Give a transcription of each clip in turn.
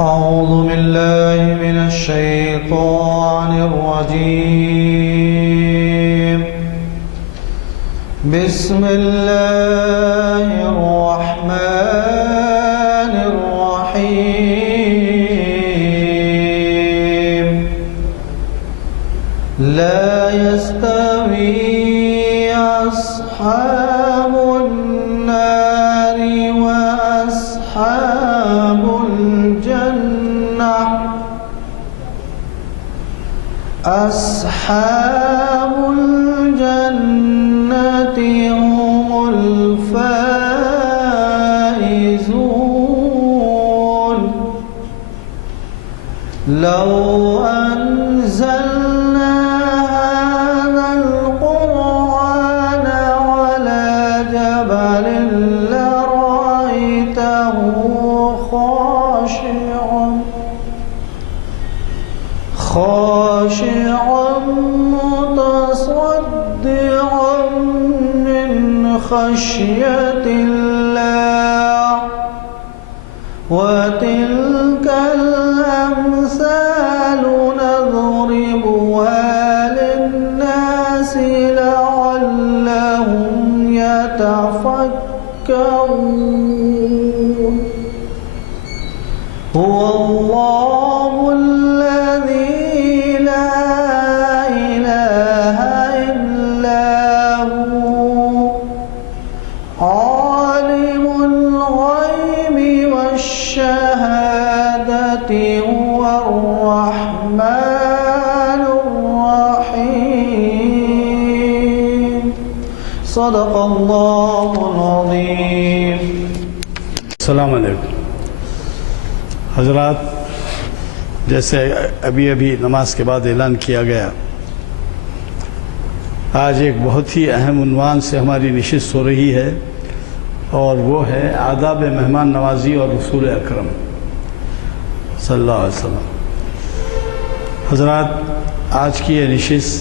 أعوذ بالله من الشيطان الرجيم. بسم الله الرحمن الرحيم. لا يستوي أصحاب النار وأصحاب الجنة. أصحاب الجنة هم الفائزون. لو أنزلنا هذا القرآن على جبل لرأيته خاشعا متصدعا من خشية الله. وتلك الأمثال نضربها للناس لعلهم يتفكرون. هو الله الذي لا إله إلا هو عالم الغيب والشهادة هو الرحمن الرحيم. صدق الله العظيم. السلام علیکم حضرات، جیسے ابھی نماز کے بعد اعلان کیا گیا، آج ایک بہت ہی اہم عنوان سے ہماری نشست ہو رہی ہے، اور وہ ہے آداب مہمان نوازی اور رسول اکرم صلی اللہ علیہ وسلم. حضرات، آج کی یہ نشست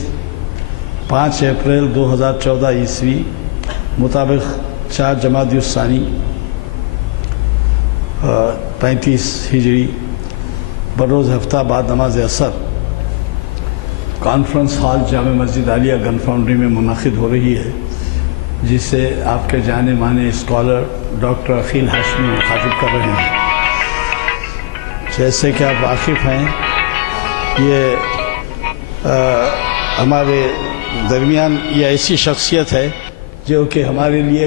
5 اپریل 2014 عیسوی مطابق 4 جمادی الثانی 35 ہجری بروز ہفتہ بعد نماز عصر کانفرنس ہال جامع مسجد عالیہ گن فاؤنڈری میں منعقد ہو رہی ہے، جس سے آپ کے جانے مانے اسکالر ڈاکٹر عقیل ہاشمی مخاطب کر رہے ہیں. جیسے کہ آپ واقف ہیں، یہ ہمارے درمیان یہ ایسی شخصیت ہے جو کہ ہمارے لیے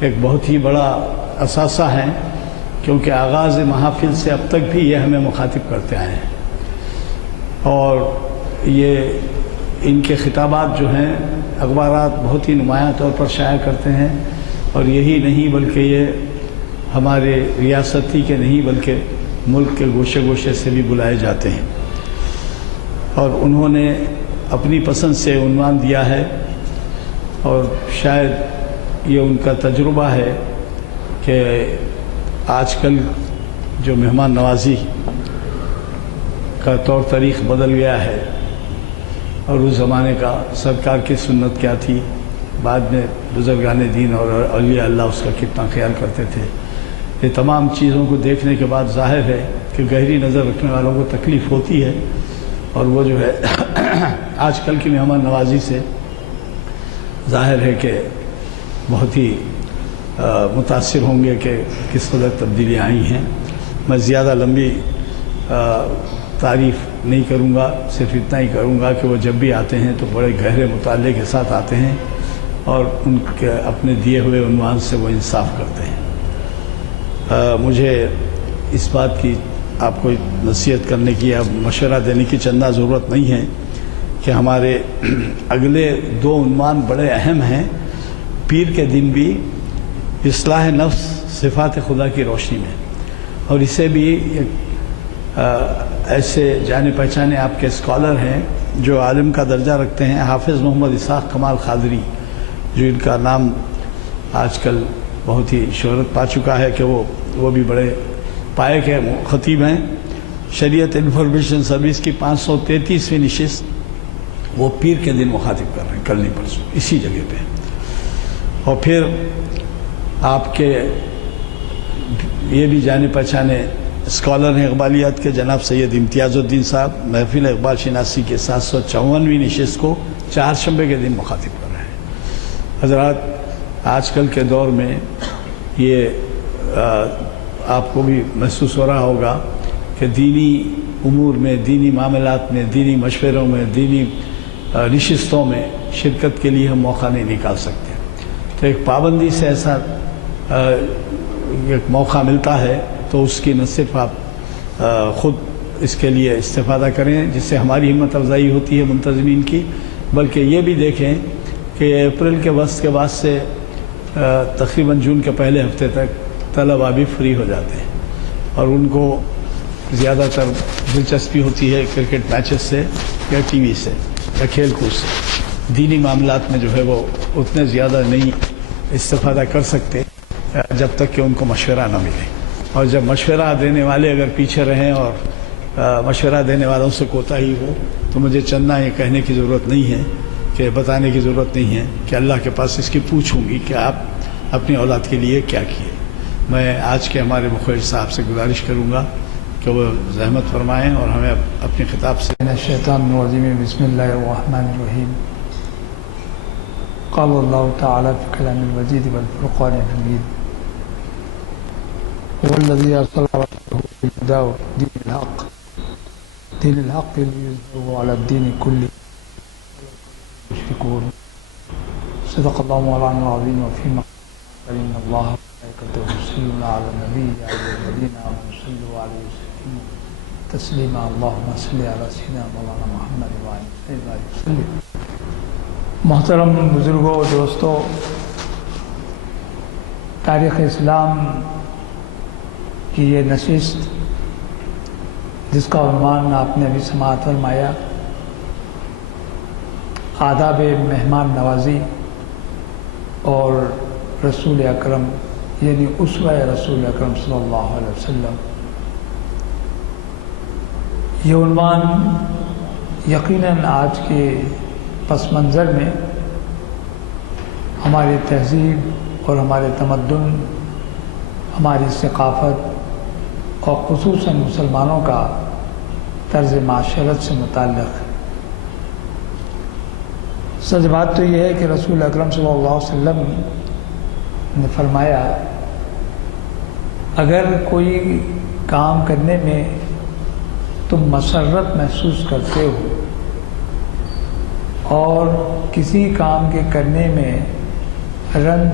ایک بہت ہی بڑا اثاثہ ہے، کیونکہ آغاز محافل سے اب تک بھی یہ ہمیں مخاطب کرتے آئے ہیں، اور یہ ان کے خطابات جو ہیں اخبارات بہت ہی نمایاں طور پر شائع کرتے ہیں، اور یہی نہیں بلکہ یہ ہمارے ریاستی کے نہیں بلکہ ملک کے گوشے گوشے سے بھی بلائے جاتے ہیں. اور انہوں نے اپنی پسند سے عنوان دیا ہے، اور شاید یہ ان کا تجربہ ہے کہ آج کل جو مہمان نوازی کا طور طریق بدل گیا ہے، اور اس زمانے کا سرکار کی سنت کیا تھی، بعد میں بزرگان دین اور اولیاء اللہ اس کا کتنا خیال کرتے تھے، یہ تمام چیزوں کو دیکھنے کے بعد ظاہر ہے کہ گہری نظر رکھنے والوں کو تکلیف ہوتی ہے، اور وہ جو ہے آج کل کی مہمان نوازی سے ظاہر ہے کہ بہت ہی متاثر ہوں گے کہ کس قدر تبدیلیاں آئی ہیں. میں زیادہ لمبی تعریف نہیں کروں گا، صرف اتنا ہی کروں گا کہ وہ جب بھی آتے ہیں تو بڑے گہرے مطالعے کے ساتھ آتے ہیں، اور ان کے اپنے دیے ہوئے عنوان سے وہ انصاف کرتے ہیں. مجھے اس بات کی آپ کو نصیحت کرنے کی یا مشورہ دینے کی چندہ ضرورت نہیں ہے کہ ہمارے اگلے 2 عنوان بڑے اہم ہیں. پیر کے دن بھی اصلاح نفس صفات خدا کی روشنی میں، اور اسے بھی ایسے جانے پہچانے آپ کے اسکالر ہیں جو عالم کا درجہ رکھتے ہیں، حافظ محمد اسحاق کمال قادری، جو ان کا نام آج کل بہت ہی شہرت پا چکا ہے کہ وہ بھی بڑے پائے کے خطیب ہیں. شریعت انفارمیشن سروس کی 533ویں نشست وہ پیر کے دن مخاطب کر رہے ہیں، کل نہیں پرسوں اسی جگہ پہ. اور پھر آپ کے یہ بھی جانے پہچانے اسکالر ہیں اقبالیات کے جناب سید امتیاز الدین صاحب محفل اقبال شناسی کی 754ویں نشست کو چہارشنبے کے دن مخاطب کر رہے ہیں۔ حضرات، آج کل کے دور میں یہ آپ کو بھی محسوس ہو رہا ہوگا کہ دینی امور میں، دینی معاملات میں، دینی مشوروں میں، دینی نشستوں میں شرکت کے لیے ہم موقع نہیں نکال سکتے۔ تو ایک پابندی سے ایسا ایک موقع ملتا ہے تو اس کی نہ صرف آپ خود اس کے لیے استفادہ کریں جس سے ہماری ہمت افزائی ہوتی ہے منتظمین کی، بلکہ یہ بھی دیکھیں کہ اپریل کے وسط کے بعد سے تقریباً جون کے پہلے ہفتے تک طلباء بھی فری ہو جاتے ہیں اور ان کو زیادہ تر دلچسپی ہوتی ہے کرکٹ میچز سے یا ٹی وی سے یا کھیل کود سے۔ دینی معاملات میں جو ہے وہ اتنے زیادہ نہیں استفادہ کر سکتے جب تک کہ ان کو مشورہ نہ ملے، اور جب مشورہ دینے والے اگر پیچھے رہیں اور مشورہ دینے والوں سے کوتاہی ہو تو مجھے چندنا یہ کہنے کی ضرورت نہیں ہے، کہ بتانے کی ضرورت نہیں ہے کہ اللہ کے پاس اس کی پوچھوں گی کہ آپ اپنی اولاد کے لیے کیا کیے۔ میں آج کے ہمارے مخرج صاحب سے گزارش کروں گا کہ وہ زحمت فرمائیں اور ہمیں اپنے خطاب سے الشیطان الرجیم بسم اللہ الرحمن الرحیم قال اللہ تعالی فی کلام المجید والفرقان الحمید هو الذی ارسل رسوله بالهدى ودین الحق ليظهره على الدین كله يشركون صدق اللہ مولانا العظیم وفی مقام ان اللہ وملائکته یصلون علی النبی یا ایھا الذین آمنوا صلوا علیہ وسلموا تسلیما اللہم صلی علی سیدنا مولانا محمد وعلی آلہ وسلم۔ محترم بزرگوں، دوستوں، تاریخ اسلام کی یہ نشست جس کا عنوان آپ نے ابھی سماعت فرمایا، آداب مہمان نوازی اور رسول اکرم یعنی اسوہ رسول اکرم صلی اللہ علیہ وسلم، یہ عنوان یقیناً آج کے پس منظر میں ہماری تہذیب اور ہمارے تمدن، ہماری ثقافت اور خصوصاً مسلمانوں کا طرز معاشرت سے متعلق ہے۔ سچ بات تو یہ ہے کہ رسول اکرم صلی اللہ علیہ وسلم نے فرمایا، اگر کوئی کام کرنے میں تم مسرت محسوس کرتے ہو اور کسی کام کے کرنے میں رنج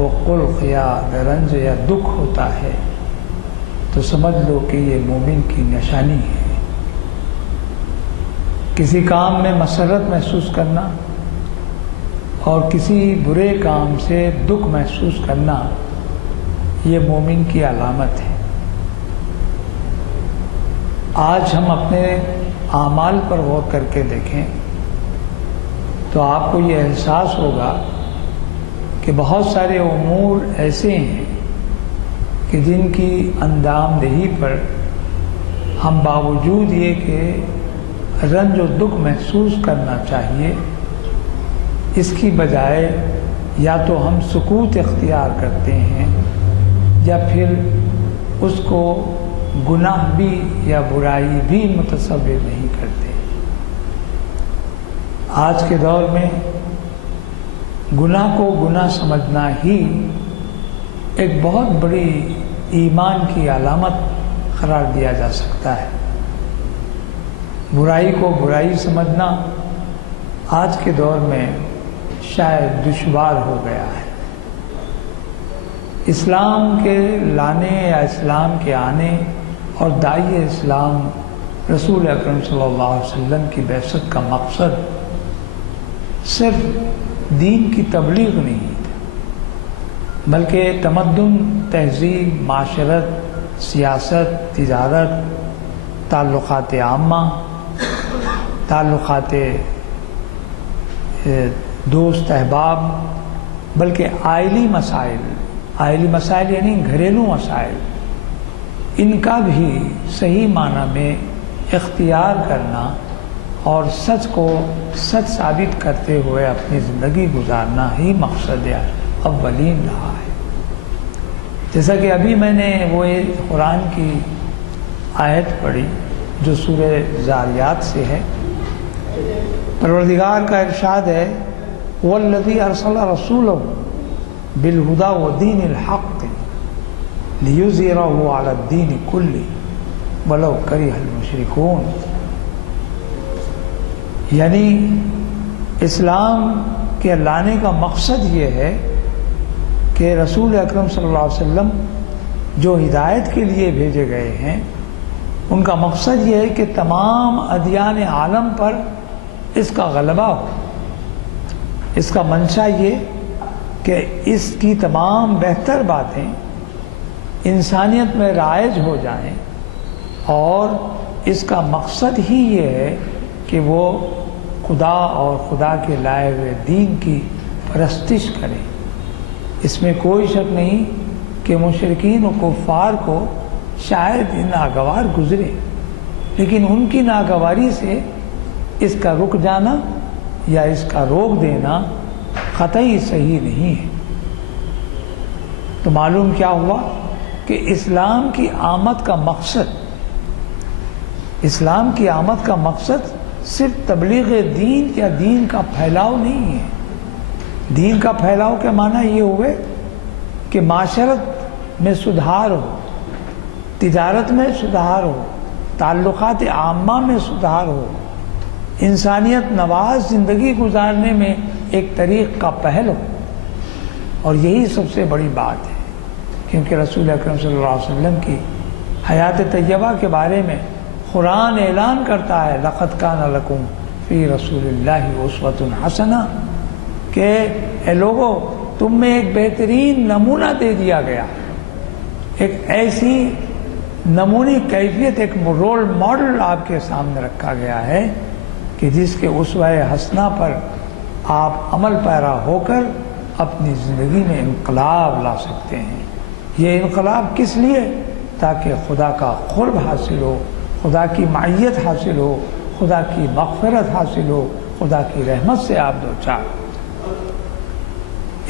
و قلق یا رنج یا دکھ ہوتا ہے تو سمجھ لو کہ یہ مومن کی نشانی ہے۔ کسی کام میں مسرت محسوس کرنا اور کسی برے کام سے دکھ محسوس کرنا یہ مومن کی علامت ہے۔ آج ہم اپنے اعمال پر غور کر کے دیکھیں تو آپ کو یہ احساس ہوگا کہ بہت سارے امور ایسے ہیں کہ جن کی انجام دہی پر ہم باوجود یہ کہ رنج و دکھ محسوس کرنا چاہیے، اس کی بجائے یا تو ہم سکوت اختیار کرتے ہیں یا پھر اس کو گناہ بھی یا برائی بھی متصور نہیں کرتے۔ آج کے دور میں گناہ کو گناہ سمجھنا ہی ایک بہت بڑی ایمان کی علامت قرار دیا جا سکتا ہے۔ برائی کو برائی سمجھنا آج کے دور میں شاید دشوار ہو گیا ہے۔ اسلام کے لانے یا اسلام کے آنے اور داعی اسلام رسول اکرم صلی اللہ علیہ وسلم کی بعثت کا مقصد صرف دین کی تبلیغ نہیں تھا، بلکہ تمدن، تہذیب، معاشرت، سیاست، تجارت، تعلقات عامہ، تعلقات دوست احباب، بلکہ آئلی مسائل یعنی گھریلو مسائل، ان کا بھی صحیح معنی میں اختیار کرنا اور سچ کو سچ ثابت کرتے ہوئے اپنی زندگی گزارنا ہی مقصد اولین رہا ہے۔ جیسا کہ ابھی میں نے وہ قرآن کی آیت پڑھی جو سورہ زاریات سے ہے۔ پروردگار کا ارشاد ہے وَالَّذِي أَرْسَلَ رَسُولَهُ بِالْهُدَى وَدِينِ الْحَقِّ لِيُظْهِرَهُ عَلَى الدِّينِ كُلِّهِ وَلَوْ كَرِهَ الْمُشْرِكُونَ، یعنی اسلام کے لانے کا مقصد یہ ہے کہ رسول اکرم صلی اللہ علیہ وسلم جو ہدایت کے لیے بھیجے گئے ہیں ان کا مقصد یہ ہے کہ تمام ادیان عالم پر اس کا غلبہ ہو۔ اس کا منشا یہ کہ اس کی تمام بہتر باتیں انسانیت میں رائج ہو جائیں، اور اس کا مقصد ہی یہ ہے کہ وہ خدا اور خدا کے لائے ہوئے دین کی پرستش کریں۔ اس میں کوئی شک نہیں کہ مشرکین و کفار کو شاید ناگوار گزرے، لیکن ان کی ناگواری سے اس کا رک جانا یا اس کا روک دینا قطعی صحیح نہیں ہے۔ تو معلوم کیا ہوا کہ اسلام کی آمد کا مقصد صرف تبلیغ دین یا دین کا پھیلاؤ نہیں ہے۔ دین کا پھیلاؤ کے معنی یہ ہوئے کہ معاشرت میں سدھار ہو، تجارت میں سدھار ہو، تعلقات عامہ میں سدھار ہو، انسانیت نواز زندگی گزارنے میں ایک طریق کا پہل ہو، اور یہی سب سے بڑی بات ہے، کیونکہ رسول اکرم صلی اللہ علیہ وسلم کی حیات طیبہ کے بارے میں قرآن اعلان کرتا ہے لَقَدْ كَانَ لَكُمْ فِي رَسُولِ اللَّهِ أُسْوَةٌ حَسَنَةٌ، کہ اے لوگو تم میں ایک بہترین نمونہ دے دیا گیا، ایک ایسی نمونی کیفیت، ایک رول ماڈل آپ کے سامنے رکھا گیا ہے کہ جس کے اسوہ حسنہ پر آپ عمل پیرا ہو کر اپنی زندگی میں انقلاب لا سکتے ہیں۔ یہ انقلاب کس لیے؟ تاکہ خدا کا قرب حاصل ہو، خدا کی معیت حاصل ہو، خدا کی مغفرت حاصل ہو، خدا کی رحمت سے آپ دوچار۔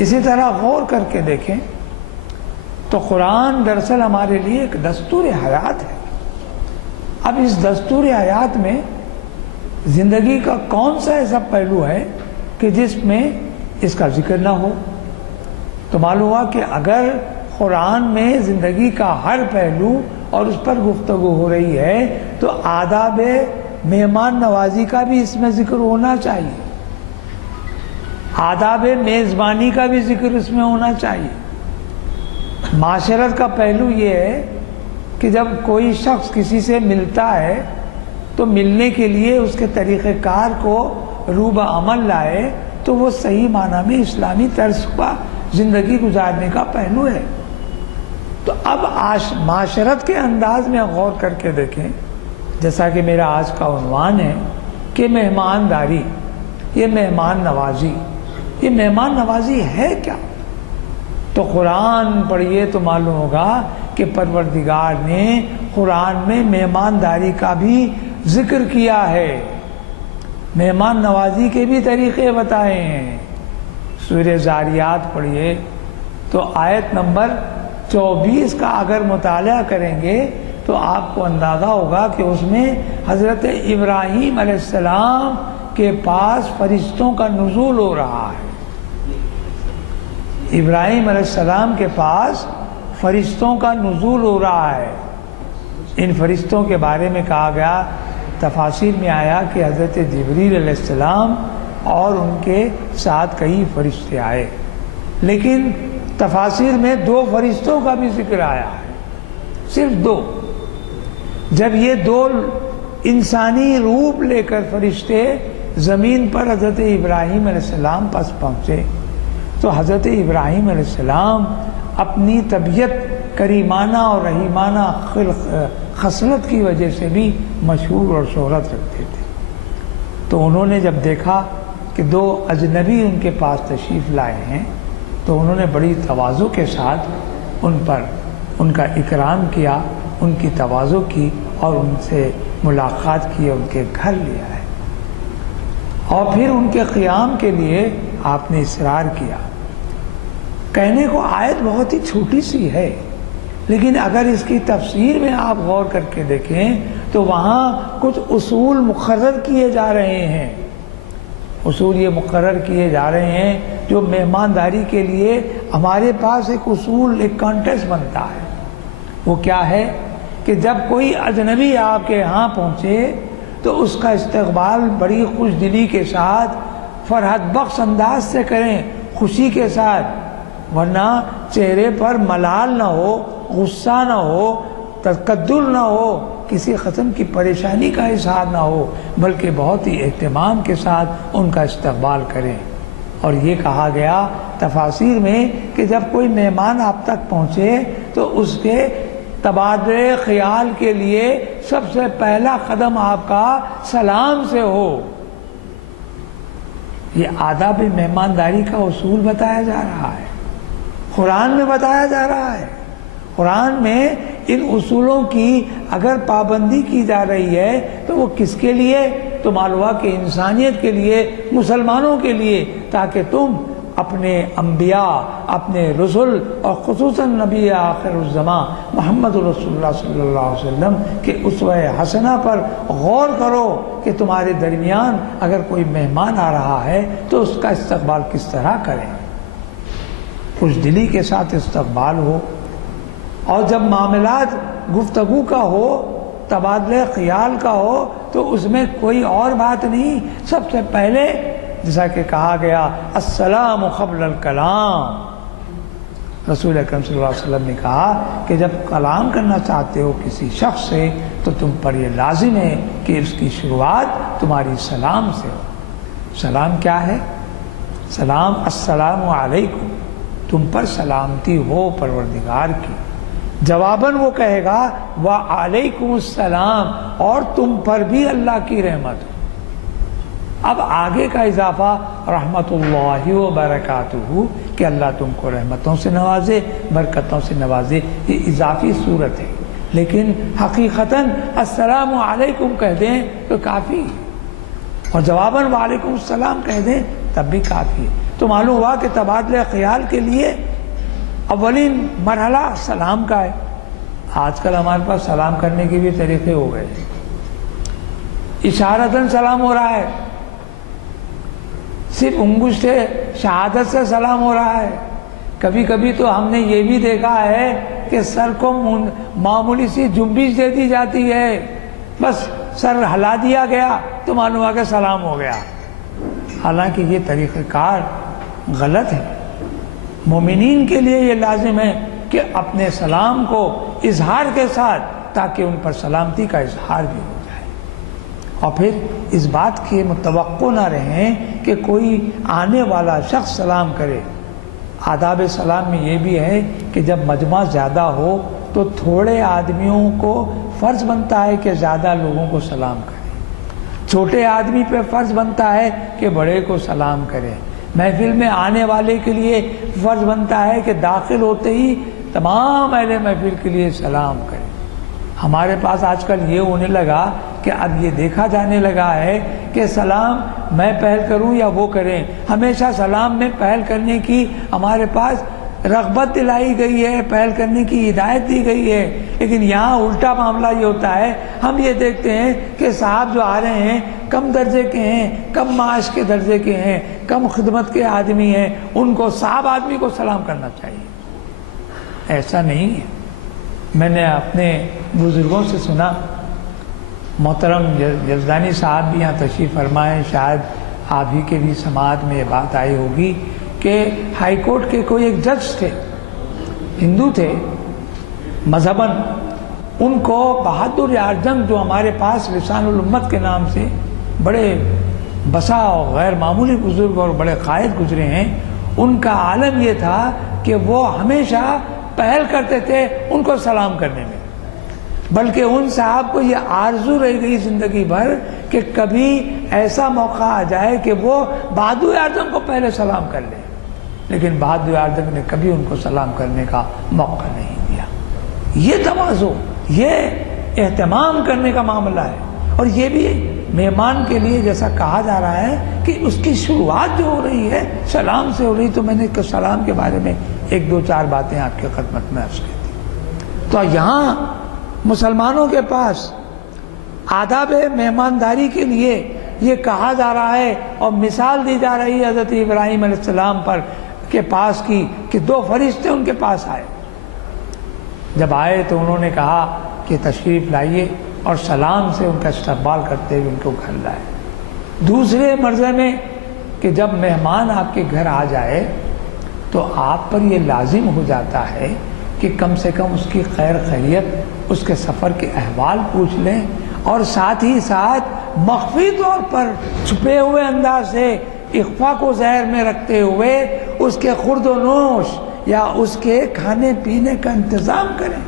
اسی طرح غور کر کے دیکھیں تو قرآن دراصل ہمارے لیے ایک دستور حیات ہے۔ اب اس دستور حیات میں زندگی کا کون سا ایسا پہلو ہے کہ جس میں اس کا ذکر نہ ہو؟ تو معلوم ہوا کہ اگر قرآن میں زندگی کا ہر پہلو اور اس پر گفتگو ہو رہی ہے تو آداب مہمان نوازی کا بھی اس میں ذکر ہونا چاہیے، آداب میزبانی کا بھی ذکر اس میں ہونا چاہیے۔ معاشرت کا پہلو یہ ہے کہ جب کوئی شخص کسی سے ملتا ہے تو ملنے کے لیے اس کے طریقہ کار کو روبہ عمل لائے تو وہ صحیح معنی میں اسلامی طرز پر زندگی گزارنے کا پہلو ہے۔ تو اب معاشرت کے انداز میں غور کر کے دیکھیں، جیسا کہ میرا آج کا عنوان ہے کہ مہمانداری، یہ مہمان نوازی ہے کیا؟ تو قرآن پڑھیے تو معلوم ہوگا کہ پروردگار نے قرآن میں مہمانداری کا بھی ذکر کیا ہے، مہمان نوازی کے بھی طریقے بتائے ہیں۔ سورہ زاریات پڑھیے تو آیت نمبر 24 کا اگر مطالعہ کریں گے تو آپ کو اندازہ ہوگا کہ اس میں حضرت ابراہیم علیہ السلام کے پاس فرشتوں کا نزول ہو رہا ہے۔ ابراہیم علیہ السلام کے پاس فرشتوں کا نزول ہو رہا ہے۔ ان فرشتوں کے بارے میں کہا گیا، تفاسیر میں آیا کہ حضرت جبریل علیہ السلام اور ان کے ساتھ کئی فرشتے آئے، لیکن تفاسیر میں 2 فرشتوں کا بھی ذکر آیا ہے، صرف 2۔ جب یہ 2 انسانی روپ لے کر فرشتے زمین پر حضرت ابراہیم علیہ السلام پاس پہنچے تو حضرت ابراہیم علیہ السلام اپنی طبیعت کریمانہ اور رحیمانہ خصلت کی وجہ سے بھی مشہور اور شہرت رکھتے تھے۔ تو انہوں نے جب دیکھا کہ 2 اجنبی ان کے پاس تشریف لائے ہیں تو انہوں نے بڑی تواضع کے ساتھ ان پر ان کا اکرام کیا، ان کی تواضع کی اور ان سے ملاقات کی، ان کے گھر لیا ہے، اور پھر ان کے قیام کے لیے آپ نے اصرار کیا۔ کہنے کو آیت بہت ہی چھوٹی سی ہے، لیکن اگر اس کی تفسیر میں آپ غور کر کے دیکھیں تو وہاں کچھ اصول مقرر کیے جا رہے ہیں، اصول یہ مقرر کیے جا رہے ہیں جو مہمانداری کے لیے ہمارے پاس ایک اصول، ایک کانٹیکسٹ بنتا ہے۔ وہ کیا ہے کہ جب کوئی اجنبی آپ کے یہاں پہنچے تو اس کا استقبال بڑی خوش دلی کے ساتھ، فرحت بخش انداز سے کریں، خوشی کے ساتھ، ورنہ چہرے پر ملال نہ ہو، غصہ نہ ہو، تکدر نہ ہو، کسی قسم کی پریشانی کا اظہار نہ ہو، بلکہ بہت ہی اہتمام کے ساتھ ان کا استقبال کریں۔ اور یہ کہا گیا تفاسیر میں کہ جب کوئی مہمان آپ تک پہنچے تو اس کے تبادلے خیال کے لیے سب سے پہلا قدم آپ کا سلام سے ہو۔ یہ آداب مہمانداری کا اصول بتایا جا رہا ہے، قرآن میں بتایا جا رہا ہے۔ قرآن میں ان اصولوں کی اگر پابندی کی جا رہی ہے تو وہ کس کے لیے؟ تو معلوم ہوا کہ انسانیت کے لیے، مسلمانوں کے لیے، تاکہ تم اپنے انبیاء، اپنے رسول اور خصوصاً نبی آخر الزماں محمد رسول اللہ صلی اللہ علیہ وسلم کے اسوہ حسنہ پر غور کرو کہ تمہارے درمیان اگر کوئی مہمان آ رہا ہے تو اس کا استقبال کس طرح کریں۔ خوش دلی کے ساتھ استقبال ہو، اور جب معاملات گفتگو کا ہو، تبادلہ خیال کا ہو، تو اس میں کوئی اور بات نہیں، سب سے پہلے جیسا کہ کہا گیا السلام قبل الکلام۔ رسول اکرم صلی اللہ علیہ وسلم نے کہا کہ جب کلام کرنا چاہتے ہو کسی شخص سے تو تم پر یہ لازم ہے کہ اس کی شروعات تمہاری سلام سے ہو۔ سلام کیا ہے؟ سلام السلام علیکم، تم پر سلامتی ہو پروردگار کی۔ جواباً وہ کہے گا وعلیکم السلام، اور تم پر بھی اللہ کی رحمت ہو۔ اب آگے کا اضافہ رحمت اللہ وبرکاتہ، کہ اللہ تم کو رحمتوں سے نوازے، برکتوں سے نوازے، یہ اضافی صورت ہے، لیکن حقیقتاً السلام علیکم کہہ دیں تو کافی ہے، اور جواباً وعلیکم السلام کہہ دیں تب بھی کافی ہے۔ تو معلوم ہوا کہ تبادلہ خیال کے لیے اولین مرحلہ سلام کا ہے۔ آج کل ہمارے پاس سلام کرنے کے بھی طریقے ہو گئے، اشارتاً سلام ہو رہا ہے، صرف انگشت شہادت سے سلام ہو رہا ہے۔ کبھی کبھی تو ہم نے یہ بھی دیکھا ہے کہ سر کو معمولی سی جنبش دے دی جاتی ہے، بس سر ہلا دیا گیا تو معلوم ہوا کہ سلام ہو گیا، حالانکہ یہ طریقہ کار غلط ہے۔ مومنین کے لیے یہ لازم ہے کہ اپنے سلام کو اظہار کے ساتھ، تاکہ ان پر سلامتی کا اظہار بھی ہو جائے، اور پھر اس بات کے متوقع نہ رہیں کہ کوئی آنے والا شخص سلام کرے۔ آداب سلام میں یہ بھی ہے کہ جب مجمع زیادہ ہو تو تھوڑے آدمیوں کو فرض بنتا ہے کہ زیادہ لوگوں کو سلام کریں، چھوٹے آدمی پہ فرض بنتا ہے کہ بڑے کو سلام کریں۔ محفل میں آنے والے کے لیے فرض بنتا ہے کہ داخل ہوتے ہی تمام اہل محفل کے لیے سلام کریں۔ ہمارے پاس آج کل یہ ہونے لگا کہ اب یہ دیکھا جانے لگا ہے کہ سلام میں پہل کروں یا وہ کریں، ہمیشہ سلام میں پہل کرنے کی ہمارے پاس رغبت دلائی گئی ہے، پہل کرنے کی ہدایت دی گئی ہے، لیکن یہاں الٹا معاملہ یہ ہوتا ہے، ہم یہ دیکھتے ہیں کہ صاحب جو آ رہے ہیں کم درجے کے ہیں، کم معاش کے درجے کے ہیں، کم خدمت کے آدمی ہیں، ان کو صاحب آدمی کو سلام کرنا چاہیے۔ ایسا نہیں ہے۔ میں نے اپنے بزرگوں سے سنا، محترم یزدانی صاحب بھی یہاں تشریف فرمائے، شاید آپ ہی کے بھی سماعت میں یہ بات آئی ہوگی کہ ہائی کورٹ کے کوئی ایک جج تھے، ہندو تھے مذہباً، ان کو بہادر یار جنگ جو ہمارے پاس لسان الامت کے نام سے بڑے بسا غیر معمولی بزرگ اور بڑے قائد گزرے ہیں، ان کا عالم یہ تھا کہ وہ ہمیشہ پہل کرتے تھے ان کو سلام کرنے میں، بلکہ ان صاحب کو یہ آرزو رہ گئی زندگی بھر کہ کبھی ایسا موقع آ جائے کہ وہ بہادر اعظم کو پہلے سلام کر لیں، لیکن بہادر اعظم نے کبھی ان کو سلام کرنے کا موقع نہیں دیا۔ یہ تواضع، یہ اہتمام کرنے کا معاملہ ہے، اور یہ بھی مہمان کے لیے جیسا کہا جا رہا ہے کہ اس کی شروعات جو ہو رہی ہے سلام سے ہو رہی۔ تو میں نے سلام کے بارے میں ایک دو چار باتیں آپ کی خدمت میں عرض کی تھی۔ تو یہاں مسلمانوں کے پاس آداب مہمانداری کے لیے یہ کہا جا رہا ہے اور مثال دی جا رہی ہے حضرت ابراہیم علیہ السلام پر کے پاس کی کہ 2 فرشتے ان کے پاس آئے. جب آئے تو انہوں نے کہا کہ تشریف لائیے اور سلام سے ان کا استقبال کرتے ہوئے ان کو گھر لائے. دوسرے مرضے میں کہ جب مہمان آپ کے گھر آ جائے تو آپ پر یہ لازم ہو جاتا ہے کہ کم سے کم اس کی خیر خیریت، اس کے سفر کے احوال پوچھ لیں، اور ساتھ ہی ساتھ مخفی طور پر چھپے ہوئے انداز سے اخفا کو ظاہر میں رکھتے ہوئے اس کے خورد و نوش یا اس کے کھانے پینے کا انتظام کریں.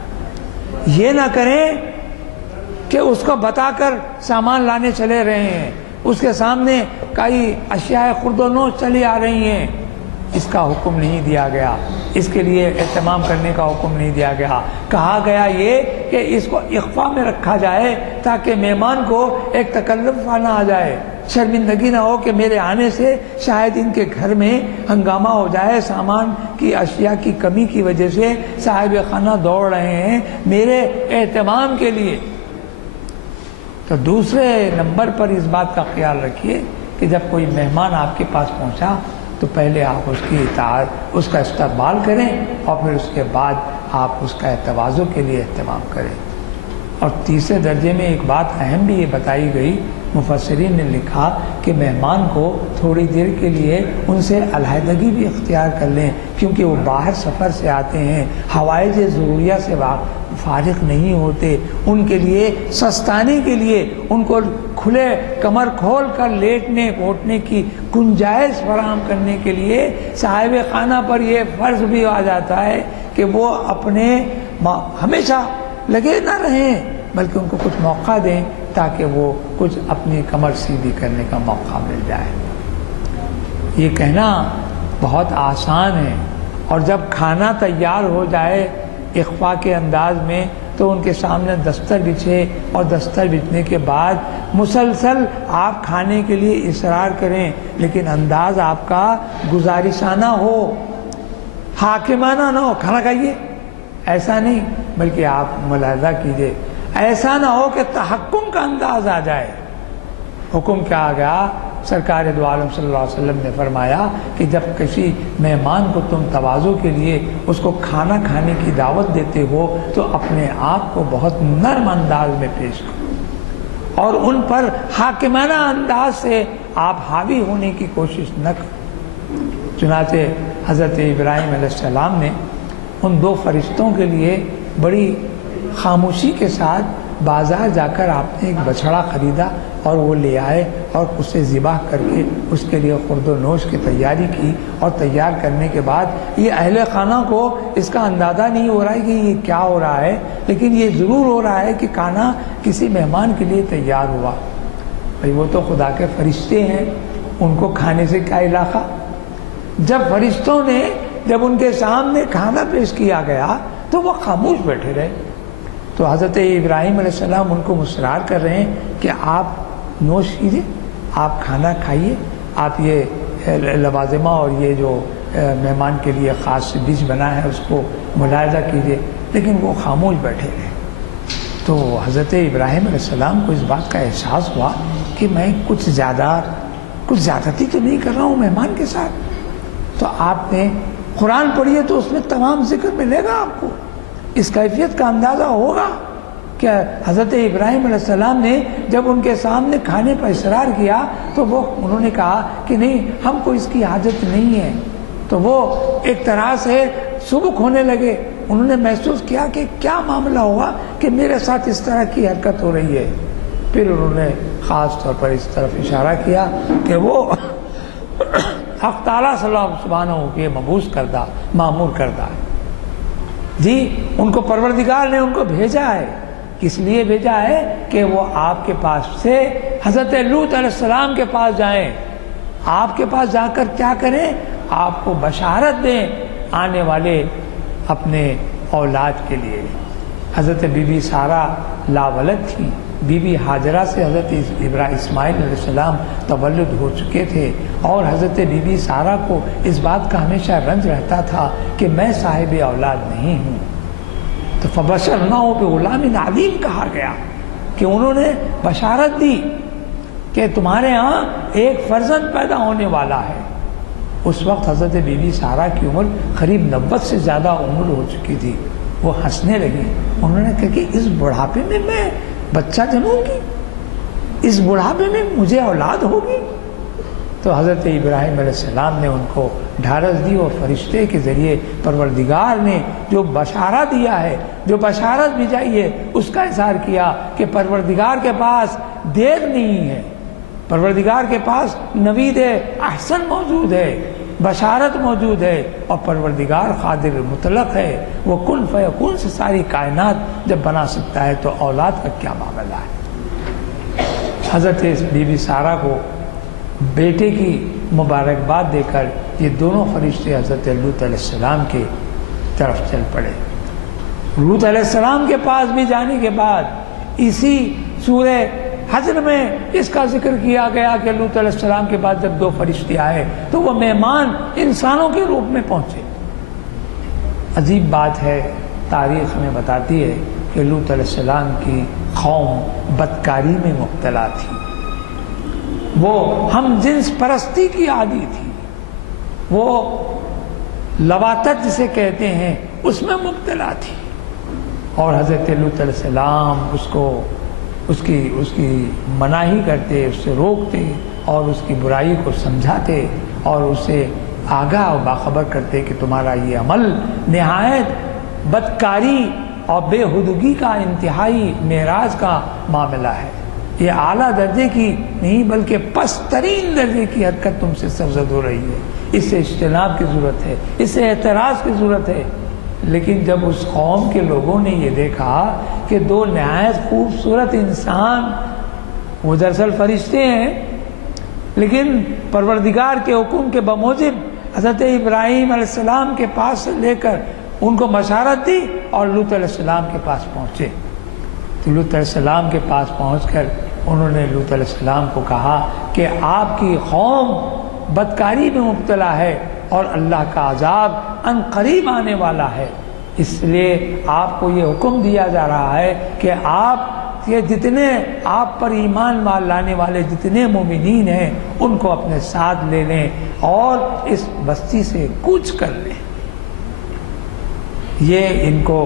یہ نہ کریں کہ اس کو بتا کر سامان لانے چلے رہے ہیں، اس کے سامنے کئی اشیاء خورد و نوش چلی آ رہی ہیں. اس کا حکم نہیں دیا گیا، اس کے لیے اہتمام کرنے کا حکم نہیں دیا گیا. کہا گیا یہ کہ اس کو اخفا میں رکھا جائے تاکہ مہمان کو ایک تکلف نہ آ جائے، شرمندگی نہ ہو کہ میرے آنے سے شاید ان کے گھر میں ہنگامہ ہو جائے، سامان کی اشیاء کی کمی کی وجہ سے صاحب خانہ دوڑ رہے ہیں میرے اہتمام کے لیے. تو دوسرے نمبر پر اس بات کا خیال رکھیے کہ جب کوئی مہمان آپ کے پاس پہنچا تو پہلے آپ اس کی اطاعت، اس کا استقبال کریں اور پھر اس کے بعد آپ اس کا تواضع کے لیے اہتمام کریں. اور تیسرے درجے میں ایک بات اہم بھی یہ بتائی گئی، مفسرین نے لکھا کہ مہمان کو تھوڑی دیر کے لیے ان سے علیحدگی بھی اختیار کر لیں، کیونکہ وہ باہر سفر سے آتے ہیں، حوائج ضروریہ سے فارغ نہیں ہوتے. ان کے لیے سستانے کے لیے ان کو کھلے کمر کھول کر لیٹنے پوٹنے کی گنجائش فراہم کرنے کے لیے صاحب خانہ پر یہ فرض بھی آ جاتا ہے کہ وہ اپنے ہمیشہ لگے نہ رہیں بلکہ ان کو کچھ موقع دیں تاکہ وہ کچھ اپنی کمر سیدھی کرنے کا موقع مل جائے. یہ کہنا بہت آسان ہے، اور جب کھانا تیار ہو جائے اخفا کے انداز میں تو ان کے سامنے دستر بچھے، اور دستر بچھنے کے بعد مسلسل آپ کھانے کے لیے اصرار کریں، لیکن انداز آپ کا گزارشانہ ہو، حاکمانہ نہ ہو. کھانا کھائیے ایسا نہیں، بلکہ آپ ملاحظہ کیجئے ایسا نہ ہو کہ تحکم کا انداز آ جائے. حکم کیا آ گیا؟ سرکار دو عالم صلی اللہ علیہ وسلم نے فرمایا کہ جب کسی مہمان کو تم تواضع کے لیے اس کو کھانا کھانے کی دعوت دیتے ہو تو اپنے آپ کو بہت نرم انداز میں پیش کرو، اور ان پر حاکمانہ انداز سے آپ حاوی ہونے کی کوشش نہ کرو. چنانچہ حضرت ابراہیم علیہ السلام نے ان 2 فرشتوں کے لیے بڑی خاموشی کے ساتھ بازار جا کر آپ نے ایک بچھڑا خریدا اور وہ لے آئے اور اسے ذبح کر کے اس کے لیے خورد و نوش کی تیاری کی. اور تیار کرنے کے بعد یہ اہل خانہ کو اس کا اندازہ نہیں ہو رہا ہے کہ یہ کیا ہو رہا ہے، لیکن یہ ضرور ہو رہا ہے کہ کھانا کسی مہمان کے لیے تیار ہوا. بھئی وہ تو خدا کے فرشتے ہیں، ان کو کھانے سے کیا علاقہ. جب فرشتوں نے جب ان کے سامنے کھانا پیش کیا گیا تو وہ خاموش بیٹھے رہے. تو حضرت ابراہیم علیہ السلام ان کو مصرار کر رہے ہیں کہ آپ نوش کیجئے، آپ کھانا کھائیے، آپ یہ لوازمہ اور یہ جو مہمان کے لیے خاص ڈش بنا ہے اس کو ملاحظہ کیجئے. لیکن وہ خاموش بیٹھے رہے. تو حضرت ابراہیم علیہ السلام کو اس بات کا احساس ہوا کہ میں کچھ زیادتی تو نہیں کر رہا ہوں مہمان کے ساتھ. تو آپ نے قرآن پڑھیے تو اس میں تمام ذکر ملے گا، آپ کو اس کیفیت کا اندازہ ہوگا کہ حضرت ابراہیم علیہ السلام نے جب ان کے سامنے کھانے پر اصرار کیا تو انہوں نے کہا کہ نہیں، ہم کو اس کی حاجت نہیں ہے. تو وہ ایک طرح سے سبک ہونے لگے. انہوں نے محسوس کیا کہ کیا معاملہ ہوا کہ میرے ساتھ اس طرح کی حرکت ہو رہی ہے. پھر انہوں نے خاص طور پر اس طرف اشارہ کیا کہ وہ حق تعالیٰ صلی اللہ سبحانہ ہو کے مبعوث کردہ، معمور کردہ ہے. جی ان کو پروردگار نے ان کو بھیجا ہے. کس لیے بھیجا ہے؟ کہ وہ آپ کے پاس سے حضرت لوط علیہ السلام کے پاس جائیں. آپ کے پاس جا کر کیا کریں؟ آپ کو بشارت دیں آنے والے اپنے اولاد کے لیے. حضرت بی بی سارہ لاولد تھی. بی بی ہاجرہ سے حضرت اسماعیل علیہ السلام تولد ہو چکے تھے، اور حضرت بی بی سارہ کو اس بات کا ہمیشہ رنج رہتا تھا کہ میں صاحب اولاد نہیں ہوں. تو فبشرناہ بغلام علیم کہا گیا کہ انہوں نے بشارت دی کہ تمہارے ہاں ایک فرزند پیدا ہونے والا ہے۔ اس وقت حضرت بی بی سارہ کی عمر قریب 90 سے زیادہ عمر ہو چکی تھی۔ وہ ہنسنے لگی، انہوں نے کہا کہ اس بڑھاپے میں میں بچہ جنوں گی، اس بڑھاپے میں مجھے اولاد ہوگی؟ تو حضرت ابراہیم علیہ السلام نے ان کو ڈھارس دی اور فرشتے کے ذریعے پروردگار نے جو بشارت دیا ہے، جو بشارت بھیجائی ہے، اس کا اظہار کیا کہ پروردگار کے پاس دیر نہیں ہے، پروردگار کے پاس نوید احسن موجود ہے، بشارت موجود ہے، اور پروردگار قادر مطلق ہے، وہ کن فیکون سے ساری کائنات جب بنا سکتا ہے تو اولاد کا کیا معاملہ ہے۔ حضرت بی بی سارہ کو بیٹے کی مبارکباد دے کر یہ دونوں فرشتے حضرت لوط علیہ السلام کے طرف چل پڑے۔ لوط علیہ السلام کے پاس بھی جانے کے بعد اسی سورہ حجر میں اس کا ذکر کیا گیا کہ لوط علیہ السلام کے بعد جب دو فرشتے آئے تو وہ مہمان انسانوں کے روپ میں پہنچے۔ عجیب بات ہے، تاریخ میں بتاتی ہے کہ لوط علیہ السلام کی قوم بدکاری میں مبتلا تھی، وہ ہم جنس پرستی کی عادی تھی، وہ لواطت جسے کہتے ہیں اس میں مبتلا تھی، اور حضرت لوط علیہ السلام اس کی مناہی کرتے، اس سے روکتے اور اس کی برائی کو سمجھاتے اور اسے آگاہ و باخبر کرتے کہ تمہارا یہ عمل نہایت بدکاری اور بے حدگی کا انتہائی معراج کا معاملہ ہے، یہ اعلیٰ درجے کی نہیں بلکہ پسترین درجے کی حرکت تم سے سرزد ہو رہی ہے، اس سے اجتناب کی ضرورت ہے، اس سے اعتراض کی ضرورت ہے۔ لیکن جب اس قوم کے لوگوں نے یہ دیکھا کہ دو نہایت خوبصورت انسان، وہ دراصل فرشتے ہیں، لیکن پروردگار کے حکم کے بموجب حضرت ابراہیم علیہ السلام کے پاس سے لے کر ان کو بشارت دی اور لوط علیہ السلام کے پاس پہنچے، تو لوط علیہ السلام کے پاس پہنچ کر انہوں نے لوط علیہ السلام کو کہا کہ آپ کی قوم بدکاری میں مبتلا ہے اور اللہ کا عذاب ان قریب آنے والا ہے، اس لیے آپ کو یہ حکم دیا جا رہا ہے کہ آپ یہ جتنے آپ پر ایمان لانے والے جتنے مومنین ہیں ان کو اپنے ساتھ لے لیں اور اس بستی سے کوچ کر لیں۔ یہ ان کو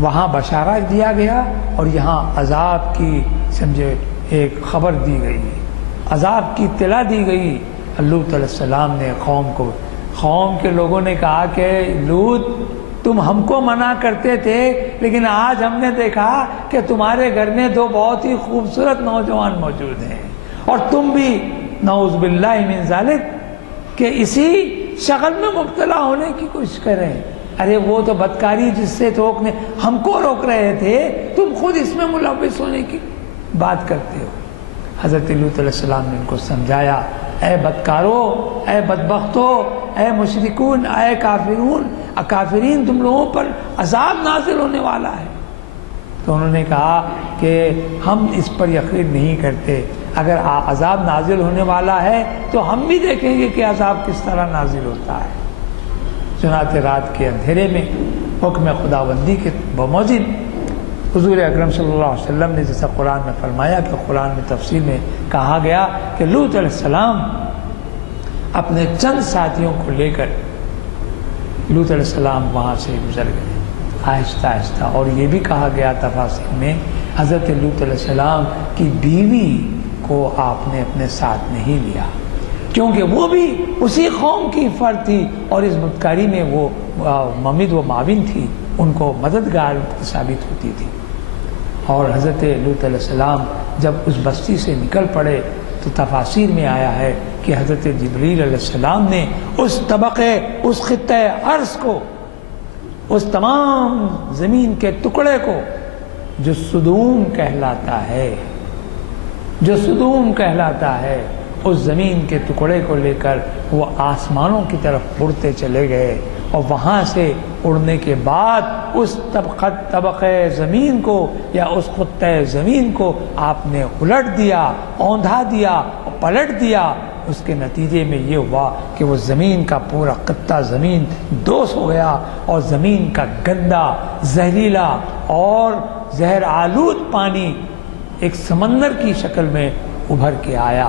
وہاں بشارت دیا گیا اور یہاں عذاب کی سمجھے ایک خبر دی گئی، عذاب کی اطلاع دی گئی۔ لوط علیہ السلام نے قوم کے لوگوں نے کہا کہ لوط تم ہم کو منع کرتے تھے، لیکن آج ہم نے دیکھا کہ تمہارے گھر میں دو بہت ہی خوبصورت نوجوان موجود ہیں اور تم بھی نعوذ باللہ من ذالک کہ اسی شغل میں مبتلا ہونے کی کوشش کریں۔ ارے وہ تو بدکاری جس سے روکنے ہم کو روک رہے تھے، تم خود اس میں ملوث ہونے کی بات کرتے ہو۔ حضرت لوط علیہ السلام نے ان کو سمجھایا، اے بدکارو، اے بدبختو، اے مشرکون، اے کافرین، تم لوگوں پر عذاب نازل ہونے والا ہے۔ تو انہوں نے کہا کہ ہم اس پر یقین نہیں کرتے، اگر عذاب نازل ہونے والا ہے تو ہم بھی دیکھیں گے کہ عذاب کس طرح نازل ہوتا ہے۔ چنانچہ رات کے اندھیرے میں حکم خداوندی کے بموجب حضور اکرم صلی اللہ علیہ وسلم نے جیسا قرآن میں فرمایا کہ قرآن میں تفصیل میں کہا گیا کہ لوط علیہ السلام اپنے چند ساتھیوں کو لے کر لوط علیہ السلام وہاں سے گزر گئے آہستہ آہستہ، اور یہ بھی کہا گیا تفاصیل میں حضرت لوط علیہ السلام کی بیوی کو آپ نے اپنے ساتھ نہیں لیا، کیونکہ وہ بھی اسی قوم کی فرد تھی اور اس بدکاری میں وہ ممد و معاون تھی، ان کو مددگار ثابت ہوتی تھی۔ اور حضرت لوط علیہ السلام جب اس بستی سے نکل پڑے تو تفاسیر میں آیا ہے کہ حضرت جبریل علیہ السلام نے اس طبقے، اس خطہ ارض کو، اس تمام زمین کے ٹکڑے کو جو صدوم کہلاتا ہے، جو صدوم کہلاتا ہے، اس زمین کے ٹکڑے کو لے کر وہ آسمانوں کی طرف اڑتے چلے گئے، اور وہاں سے اڑنے کے بعد اس طبقہ زمین کو یا اس خطہ زمین کو آپ نے الٹ دیا، اوندھا دیا اور پلٹ دیا، اس کے نتیجے میں یہ ہوا کہ وہ زمین کا پورا خطہ زمین دوش ہو گیا اور زمین کا گندا زہریلا اور زہر آلود پانی ایک سمندر کی شکل میں ابھر کے آیا۔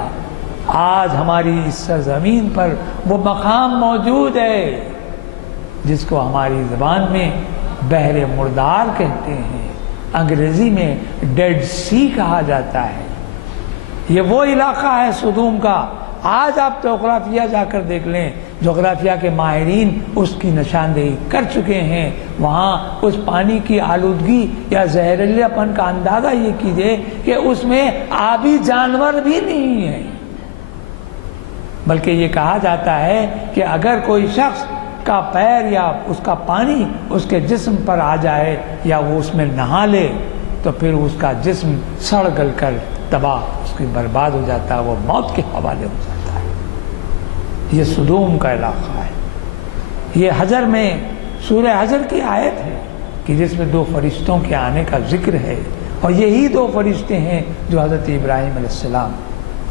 آج ہماری اس سرزمین پر وہ مقام موجود ہے جس کو ہماری زبان میں بحر مردار کہتے ہیں، انگریزی میں ڈیڈ سی کہا جاتا ہے۔ یہ وہ علاقہ ہے سدوم کا۔ آج آپ جغرافیہ جا کر دیکھ لیں، جغرافیہ کے ماہرین اس کی نشاندہی کر چکے ہیں۔ وہاں اس پانی کی آلودگی یا زہریلا پن کا اندازہ یہ کیجئے کہ اس میں آبی جانور بھی نہیں ہیں، بلکہ یہ کہا جاتا ہے کہ اگر کوئی شخص کا پیر یا اس کا پانی اس کے جسم پر آ جائے یا وہ اس میں نہا لے تو پھر اس کا جسم سڑ گل کر تباہ اس کی برباد ہو جاتا ہے، وہ موت کے حوالے ہو جاتا ہے۔ یہ سدوم کا علاقہ ہے۔ یہ حجر میں سورہ حجر کی آیت ہے کہ جس میں 2 فرشتوں کے آنے کا ذکر ہے، اور یہی 2 فرشتے ہیں جو حضرت ابراہیم علیہ السلام۔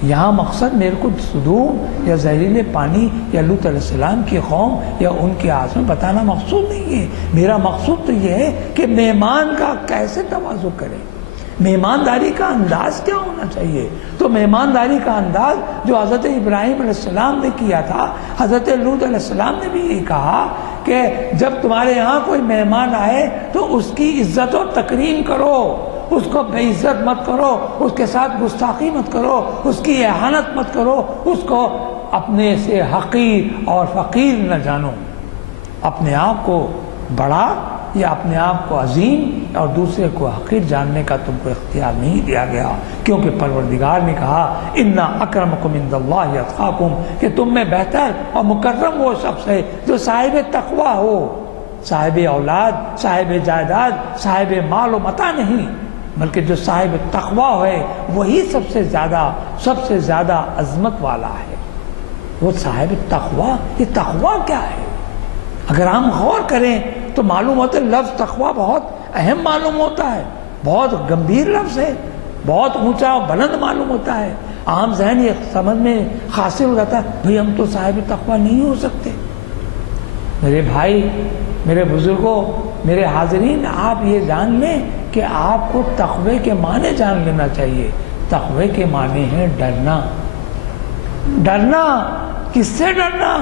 یہاں مقصد میرے کو سدوم یا زہریلے پانی یا لوط علیہ السلام کی قوم یا ان کے آزم بتانا مقصود نہیں ہے۔ میرا مقصود تو یہ ہے کہ مہمان کا کیسے تواضع کریں، مہمانداری کا انداز کیا ہونا چاہیے۔ تو مہمانداری کا انداز جو حضرت ابراہیم علیہ السلام نے کیا تھا، حضرت لوط علیہ السلام نے بھی یہی کہا کہ جب تمہارے یہاں کوئی مہمان آئے تو اس کی عزت و تکریم کرو، اس کو بے عزت مت کرو، اس کے ساتھ گستاخی مت کرو، اس کی اہانت مت کرو، اس کو اپنے سے حقیر اور فقیر نہ جانو۔ اپنے آپ کو بڑا یا اپنے آپ کو عظیم اور دوسرے کو حقیر جاننے کا تم کو اختیار نہیں دیا گیا، کیونکہ پروردگار نے کہا اِنَّ أَكْرَمَكُمْ عِندَ اللَّهِ أَتْقَاكُمْ، کہ تم میں بہتر اور مکرم وہ شخص ہے جو صاحب تقویٰ ہو، صاحب اولاد، صاحب جائیداد، صاحب مال و متاع نہیں، بلکہ جو صاحب تقویٰ ہے وہی سب سے زیادہ عظمت والا ہے۔ وہ صاحب تقویٰ، یہ تقویٰ کیا ہے؟ اگر ہم غور کریں تو معلوم ہوتا ہے لفظ تقویٰ بہت اہم معلوم ہوتا ہے، بہت گمبھیر لفظ ہے، بہت اونچا اور بلند معلوم ہوتا ہے۔ عام ذہن یہ سمجھ میں حاصل ہو جاتا ہے بھئی ہم تو صاحب تقویٰ نہیں ہو سکتے۔ میرے بھائی، میرے بزرگوں، میرے حاضرین، آپ یہ جان لیں کہ آپ کو تقوی کے معنی جان لینا چاہیے۔ تقوی کے معنی ہے ڈرنا۔ ڈرنا کس سے ڈرنا؟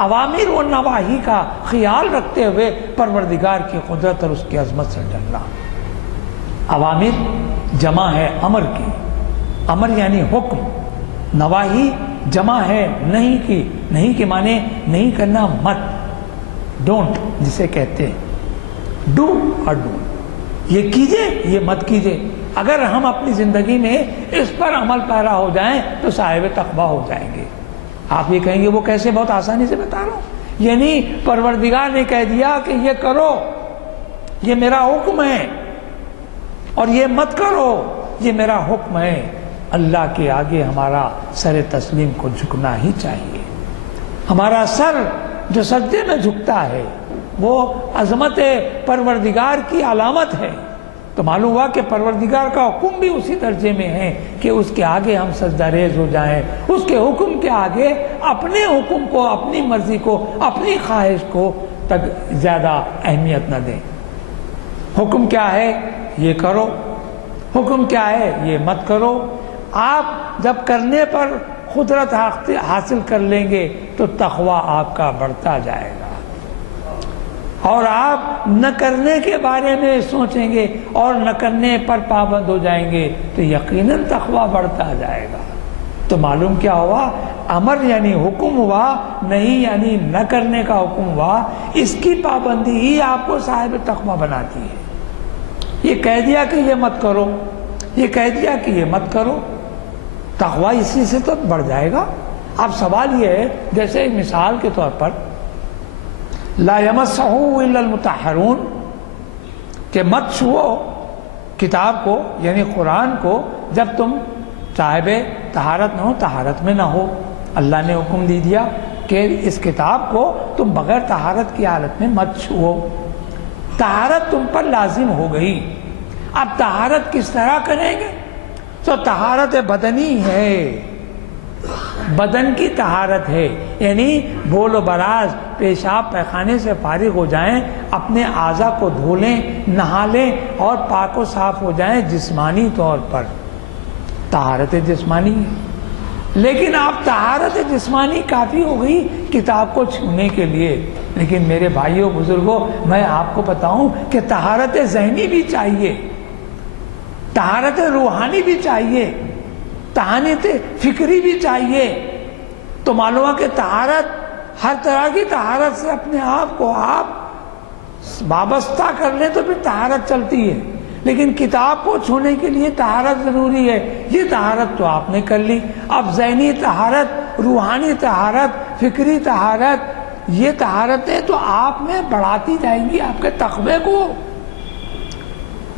اوامر و نواہی کا خیال رکھتے ہوئے پروردگار کی قدرت اور اس کی عظمت سے ڈرنا۔ اوامر جمع ہے امر کی، امر یعنی حکم، نواہی جمع ہے نہیں کی، نہیں کے معنی نہیں کرنا، مت، ڈونٹ جسے کہتے ہیں، ڈو اور ڈونٹ، یہ کیجئے یہ مت کیجئے۔ اگر ہم اپنی زندگی میں اس پر عمل پیرا ہو جائیں تو صاحب تقویٰ ہو جائیں گے۔ آپ یہ کہیں گے وہ کیسے؟ بہت آسانی سے بتا رہا ہوں، یعنی پروردگار نے کہہ دیا کہ یہ کرو، یہ میرا حکم ہے، اور یہ مت کرو، یہ میرا حکم ہے۔ اللہ کے آگے ہمارا سر تسلیم کو جھکنا ہی چاہیے۔ ہمارا سر جو سجدے میں جھکتا ہے وہ عظمت پروردگار کی علامت ہے۔ تو معلوم ہوا کہ پروردگار کا حکم بھی اسی درجے میں ہے کہ اس کے آگے ہم سجدہ ریز ہو جائیں، اس کے حکم کے آگے اپنے حکم کو، اپنی مرضی کو، اپنی خواہش کو تک زیادہ اہمیت نہ دیں۔ حکم کیا ہے؟ یہ کرو۔ حکم کیا ہے؟ یہ مت کرو۔ آپ جب کرنے پر قدرت حاصل کر لیں گے تو تقویٰ آپ کا بڑھتا جائے گا، اور آپ نہ کرنے کے بارے میں سوچیں گے اور نہ کرنے پر پابند ہو جائیں گے تو یقیناً تقویٰ بڑھتا جائے گا۔ تو معلوم کیا ہوا؟ امر یعنی حکم ہوا، نہیں یعنی نہ کرنے کا حکم ہوا۔ اس کی پابندی ہی آپ کو صاحب تقویٰ بناتی ہے۔ یہ کہہ دیا کہ یہ مت کرو، یہ کہہ دیا کہ یہ مت کرو، تقویٰ اسی سے تو بڑھ جائے گا۔ اب سوال یہ ہے، جیسے مثال کے طور پر لا یمسہ الا المطہرون، کہ مت چھو کتاب کو یعنی قرآن کو جب تم صاحب طہارت نہ ہو، طہارت میں نہ ہو۔ اللہ نے حکم دے دیا کہ اس کتاب کو تم بغیر طہارت کی حالت میں مت چھو۔ طہارت تم پر لازم ہو گئی۔ اب طہارت کس طرح کریں گے؟ تو طہارت بدنی ہے، بدن کی طہارت ہے، یعنی بول و براز، پیشاب پیخانے سے فارغ ہو جائیں، اپنے اعضاء کو دھو لیں، نہا لیں اور پاک و صاف ہو جائیں جسمانی طور پر، طہارت جسمانی ہے۔ لیکن آپ طہارت جسمانی کافی ہو گئی کتاب کو چھونے کے لیے، لیکن میرے بھائیوں بزرگوں، میں آپ کو بتاؤں کہ طہارت ذہنی بھی چاہیے، طہارت روحانی بھی چاہیے، طہارت فکری بھی چاہیے۔ تو معلوم ہے کہ طہارت، ہر طرح کی طہارت سے اپنے آپ کو آپ وابستہ کر لیں تو پھر طہارت چلتی ہے، لیکن کتاب کو چھونے کے لیے طہارت ضروری ہے۔ یہ طہارت تو آپ نے کر لی، اب ذہنی طہارت، روحانی طہارت، فکری طہارت، یہ طہارتیں تو آپ میں بڑھاتی جائیں گی آپ کے تقوی کو۔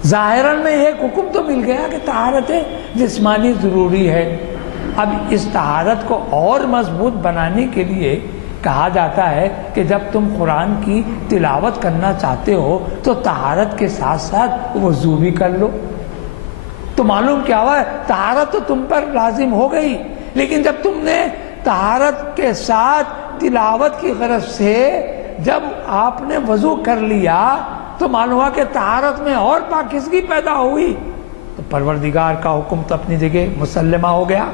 ظاہراً میں ایک حکم تو مل گیا کہ طہارت جسمانی ضروری ہے۔ اب اس طہارت کو اور مضبوط بنانے کے لیے کہا جاتا ہے کہ جب تم قرآن کی تلاوت کرنا چاہتے ہو تو طہارت کے ساتھ ساتھ وضو بھی کر لو۔ تو معلوم کیا ہوا ہے، طہارت تو تم پر لازم ہو گئی، لیکن جب تم نے طہارت کے ساتھ تلاوت کی غرض سے جب آپ نے وضو کر لیا تو معلوم ہوا کہ طہارت میں اور پاکیزگی پیدا ہوئی، تو پروردگار کا حکم تو اپنی جگہ مسلمہ ہو گیا۔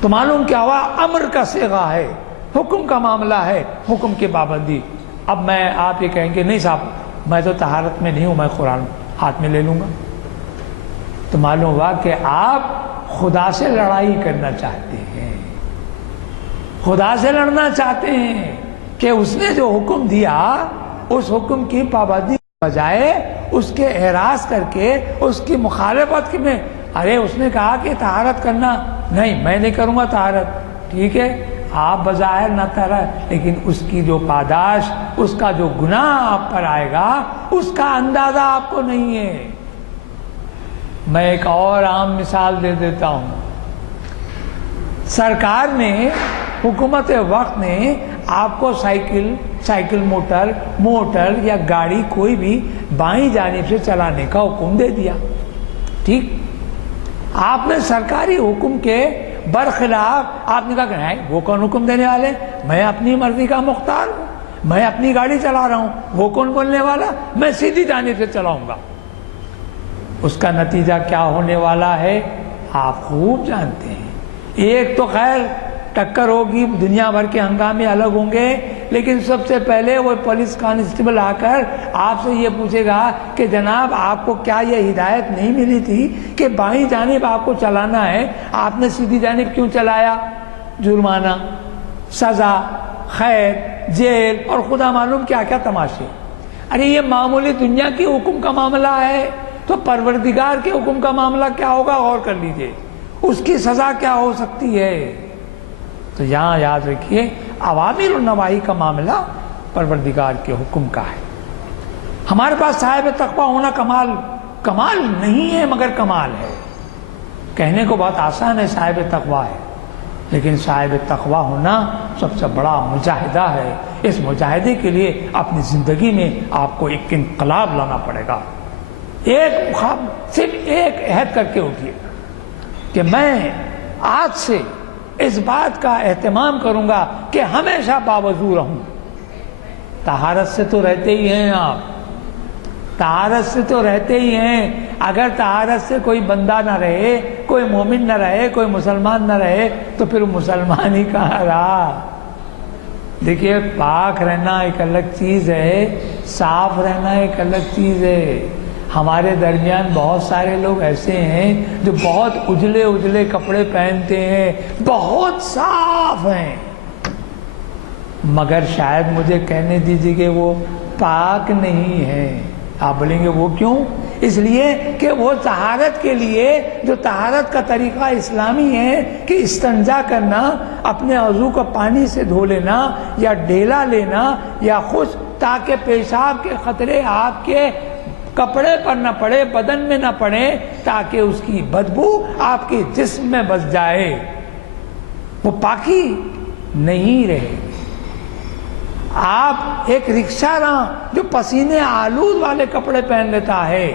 تو معلوم کیا ہوا، امر کا صیغہ ہے، حکم کا معاملہ ہے، حکم کی پابندی۔ اب میں آپ یہ کہیں گے نہیں صاحب میں تو طہارت میں نہیں ہوں، میں قرآن ہاتھ میں لے لوں گا، تو معلوم ہوا کہ آپ خدا سے لڑائی کرنا چاہتے ہیں، خدا سے لڑنا چاہتے ہیں کہ اس نے جو حکم دیا اس حکم کی پابندی بجائے اس کے اعراض کر کے اس کی مخالفت میں، ارے اس نے کہا کہ طہارت کرنا، نہیں میں نہیں کروں گا طہارت، ٹھیک ہے آپ بظاہر نہ طہارت، لیکن اس کی جو پاداش، اس کا جو گناہ آپ پر آئے گا اس کا اندازہ آپ کو نہیں ہے۔ میں ایک اور عام مثال دے دیتا ہوں، سرکار نے، حکومت وقت نے آپ کو سائیکل موٹر یا گاڑی کوئی بھی بائیں جانب سے چلانے کا حکم دے دیا، ٹھیک، آپ نے سرکاری حکم کے برخلاف آپ نے کہا کہ نہیں وہ کون حکم دینے والے، میں اپنی مرضی کا مختار ہوں، میں اپنی گاڑی چلا رہا ہوں، وہ کون بولنے والا، میں سیدھی جانب سے چلاؤں گا۔ اس کا نتیجہ کیا ہونے والا ہے آپ خوب جانتے ہیں۔ ایک تو خیر ٹکر ہوگی، دنیا بھر کے ہنگامے الگ ہوں گے، لیکن سب سے پہلے وہ پولیس کانسٹیبل آ کر آپ سے یہ پوچھے گا کہ جناب آپ کو کیا یہ ہدایت نہیں ملی تھی کہ بائیں جانب آپ کو چلانا ہے، آپ نے سیدھی جانب کیوں چلایا؟ جرمانہ، سزا، خیر، جیل اور خدا معلوم کیا کیا تماشے۔ ارے یہ معمولی دنیا کی حکم کا معاملہ ہے، تو پروردگار کے حکم کا معاملہ کیا ہوگا غور کر لیجئے، اس کی سزا کیا ہو سکتی ہے۔ تو یہاں یاد رکھیے اوامر و نواہی کا معاملہ پروردگار کے حکم کا ہے۔ ہمارے پاس صاحب تقویٰ ہونا کمال نہیں ہے مگر کمال ہے۔ کہنے کو بہت آسان ہے صاحب تقویٰ ہے، لیکن صاحب تقویٰ ہونا سب سے بڑا مجاہدہ ہے۔ اس مجاہدے کے لیے اپنی زندگی میں آپ کو ایک انقلاب لانا پڑے گا۔ صرف ایک عہد کر کے اٹھیے کہ میں آج سے اس بات کا اہتمام کروں گا کہ ہمیشہ باوضو رہوں۔ طہارت سے تو رہتے ہی ہیں آپ، طہارت سے تو رہتے ہی ہیں۔ اگر طہارت سے کوئی بندہ نہ رہے، کوئی مومن نہ رہے، کوئی مسلمان نہ رہے تو پھر مسلمان ہی کہاں رہا۔ دیکھیے پاک رہنا ایک الگ چیز ہے، صاف رہنا ایک الگ چیز ہے۔ ہمارے درمیان بہت سارے لوگ ایسے ہیں جو بہت اجلے کپڑے پہنتے ہیں، بہت صاف ہیں، مگر شاید مجھے کہنے دیجیے کہ وہ پاک نہیں ہے۔ آپ بولیں گے وہ کیوں؟ اس لیے کہ وہ طہارت کے لیے جو طہارت کا طریقہ اسلامی ہے کہ استنجا کرنا، اپنے عضو کو پانی سے دھو لینا یا ڈیلا لینا یا خشک، تاکہ پیشاب کے خطرے آپ کے کپڑے پر نہ پڑے، بدن میں نہ پڑے، تاکہ اس کی بدبو آپ کے جسم میں بس جائے، وہ پاکی نہیں رہے گی۔ آپ ایک رکشہ راں جو پسینے آلود والے کپڑے پہن لیتا ہے،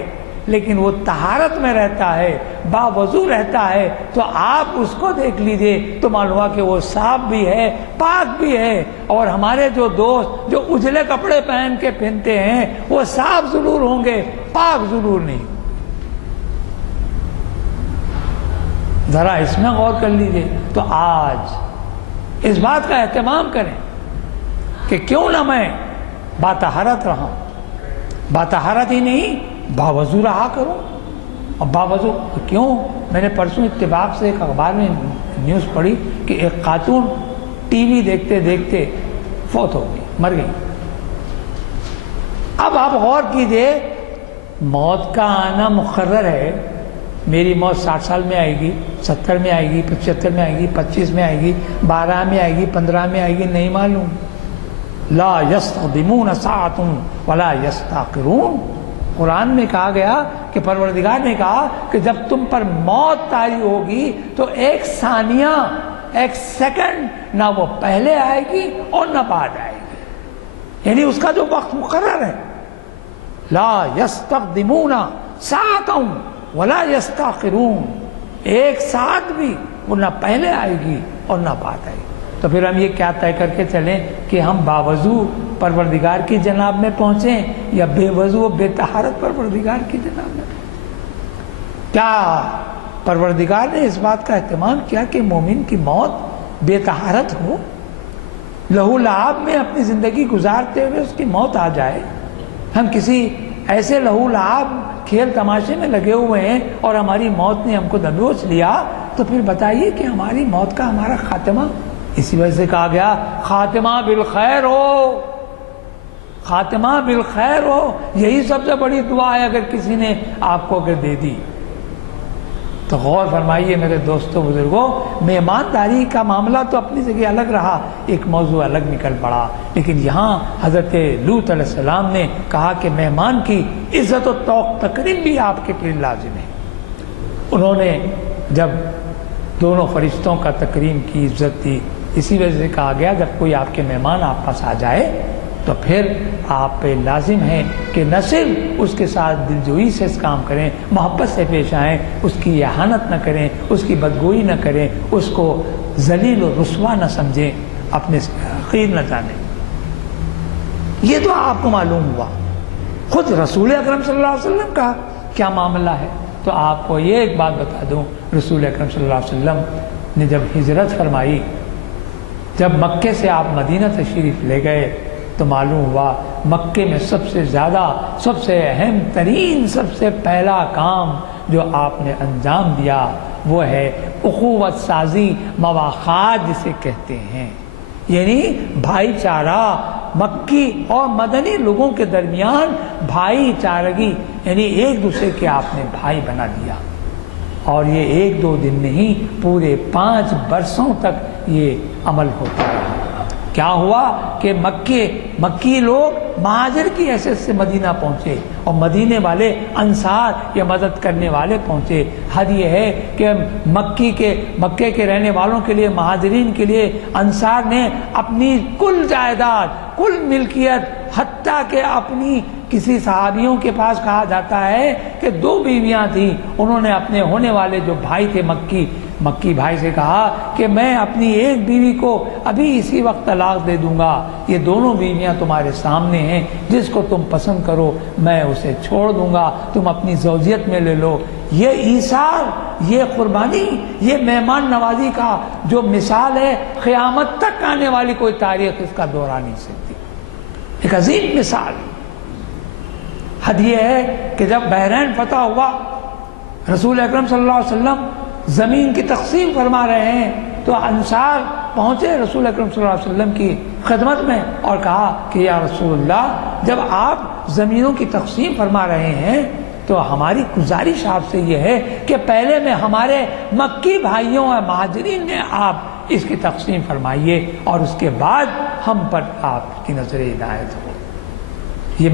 لیکن وہ طہارت میں رہتا ہے، باوضو رہتا ہے، تو آپ اس کو دیکھ لیجئے تو معلوم ہوا کہ وہ صاف بھی ہے، پاک بھی ہے۔ اور ہمارے جو دوست جو اجلے کپڑے پہن کے پہنتے ہیں وہ صاف ضرور ہوں گے، پاک ضرور نہیں۔ ذرا اس میں غور کر لیجئے۔ تو آج اس بات کا اہتمام کریں کہ کیوں نہ میں باطہارت رہا، باطہارت ہی نہیں باوضو رہا کروں۔ اور باوضو کیوں؟ میں نے پرسوں اتفاق سے ایک اخبار میں نیوز پڑھی کہ ایک خاتون ٹی وی دیکھتے دیکھتے فوت ہو گئی، مر گئی۔ اب آپ غور کیجئے، موت کا آنا مقرر ہے۔ میری موت 60 سال میں آئے گی، 70 میں آئے گی، 75 میں آئے گی، 25 میں آئے گی، 12 میں آئے گی، 15 میں آئے گی، نہیں معلوم۔ لا یستقدمون ساعۃ ولا یستاخرون۔ قرآن میں کہا گیا کہ پروردگار نے کہا کہ جب تم پر موت طاری ہوگی تو ایک ثانیہ، ایک سیکنڈ نہ وہ پہلے آئے گی اور نہ بعد آئے گی، یعنی اس کا جو وقت مقرر ہے۔ لا یستقدمون ساعۃ ولا یستاخرون، ایک ساتھ بھی وہ نہ پہلے آئے گی اور نہ بعد آئے گی۔ تو پھر ہم یہ کیا طے کر کے چلیں کہ ہم باوضو پروردگار کی جناب میں پہنچیں یا بے وضو و بے طہارت پروردگار کی جناب میں؟ کیا پروردگار نے اس بات کا اہتمام کیا کہ مومن کی موت بے طہارت ہو، لہو لعاب میں اپنی زندگی گزارتے ہوئے اس کی موت آ جائے؟ ہم کسی ایسے لہو لعاب کھیل تماشے میں لگے ہوئے ہیں اور ہماری موت نے ہم کو دبوچ لیا، تو پھر بتائیے کہ ہماری موت کا ہمارا خاتمہ؟ اسی وجہ سے کہا گیا خاتمہ بالخیر ہو، خاتمہ بالخیر ہو۔ یہی سب سے بڑی دعا ہے اگر کسی نے آپ کو اگر دے دی تو۔ غور فرمائیے میرے دوستوں بزرگوں، مہمانداری کا معاملہ تو اپنی جگہ الگ رہا، ایک موضوع الگ نکل پڑا، لیکن یہاں حضرت لوط علیہ السلام نے کہا کہ مہمان کی عزت و تکریم بھی آپ کے لیے لازم ہے۔ انہوں نے جب دونوں فرشتوں کا تکریم کی، عزت دی، اسی وجہ سے کہا گیا جب کوئی آپ کے مہمان آپ پاس آ جائے تو پھر آپ پہ لازم ہے کہ نہ صرف اس کے ساتھ دلجوئی سے اس کام کریں، محبت سے پیش آئیں، اس کی اہانت نہ کریں، اس کی بدگوئی نہ کریں، اس کو ذلیل و رسوا نہ سمجھیں، اپنے سے حقیر نہ جانیں۔ یہ تو آپ کو معلوم ہوا۔ خود رسول اکرم صلی اللہ علیہ وسلم کا کیا معاملہ ہے؟ تو آپ کو یہ ایک بات بتا دوں، رسول اکرم صلی اللہ علیہ وسلم نے جب ہجرت فرمائی، جب مکے سے آپ مدینہ تشریف لے گئے، تو معلوم ہوا مکے میں سب سے زیادہ، سب سے اہم ترین، سب سے پہلا کام جو آپ نے انجام دیا وہ ہے اخوت سازی، مواخات جسے کہتے ہیں، یعنی بھائی چارہ مکی اور مدنی لوگوں کے درمیان بھائی چارگی، یعنی ایک دوسرے کے آپ نے بھائی بنا دیا۔ اور یہ ایک دو دن نہیں، پورے 5 برسوں تک یہ عمل ہوتا رہا۔ کیا ہوا کہ مکی لوگ مہاجر کی حیثیت سے مدینہ پہنچے اور مدینے والے انصار یا مدد کرنے والے پہنچے۔ حد یہ ہے کہ مکے کے رہنے والوں کے لیے، مہاجرین کے لیے انصار نے اپنی کل جائیداد، کل ملکیت، حتیٰ کہ اپنی کسی صحابیوں کے پاس کہا جاتا ہے کہ 2 بیویاں تھیں، انہوں نے اپنے ہونے والے جو بھائی تھے مکی بھائی سے کہا کہ میں اپنی ایک بیوی کو ابھی اسی وقت طلاق دے دوں گا، یہ دونوں بیویاں تمہارے سامنے ہیں، جس کو تم پسند کرو میں اسے چھوڑ دوں گا، تم اپنی زوجیت میں لے لو۔ یہ ایثار، یہ قربانی، یہ مہمان نوازی کا جو مثال ہے، قیامت تک آنے والی کوئی تاریخ اس کا دوہرا نہیں سکتی، ایک عظیم مثال۔ حد یہ ہے کہ جب بحرین فتح ہوا، رسول اکرم صلی اللہ علیہ وسلم زمین کی تقسیم فرما رہے ہیں، تو انصار پہنچے رسول اکرم صلی اللہ علیہ وسلم کی خدمت میں اور کہا کہ یا رسول اللہ، جب آپ زمینوں کی تقسیم فرما رہے ہیں تو ہماری گزارش آپ سے یہ ہے کہ پہلے میں ہمارے مکی بھائیوں اور مہاجرین میں آپ اس کی تقسیم فرمائیے اور اس کے بعد ہم پر آپ کی نظر عنایت ہو۔ یہ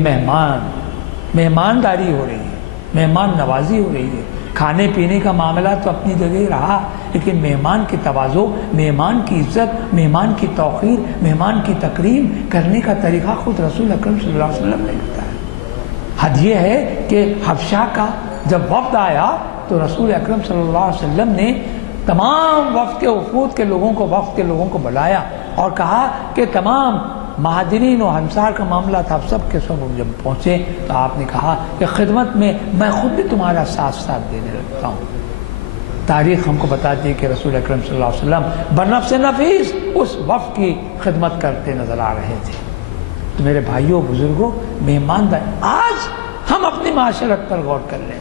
مہمانداری ہو رہی ہے، مہمان نوازی ہو رہی ہے۔ کھانے پینے کا معاملہ تو اپنی جگہ رہا، لیکن مہمان کی تواضع، مہمان کی عزت، مہمان کی توقیر، مہمان کی تکریم کرنے کا طریقہ خود رسول اکرم صلی اللہ علیہ وسلم نے بتایا۔ حد یہ ہے کہ حبشہ کا جب وفد آیا تو رسول اکرم صلی اللہ علیہ وسلم نے تمام وفد کے وفود کے لوگوں کو بلایا اور کہا کہ تمام مہاجرین و انصار کا معاملہ تھا، سب کے سب جب پہنچے تو آپ نے کہا کہ خدمت میں خود بھی تمہارا ساتھ دینے لگتا ہوں۔ تاریخ ہم کو بتاتی ہے کہ رسول اکرم صلی اللہ علیہ وسلم بنفس نفیس اس وفد کی خدمت کرتے نظر آ رہے تھے۔ تو میرے بھائیوں بزرگوں مہمانداری، آج ہم اپنی معاشرت پر غور کر لیں۔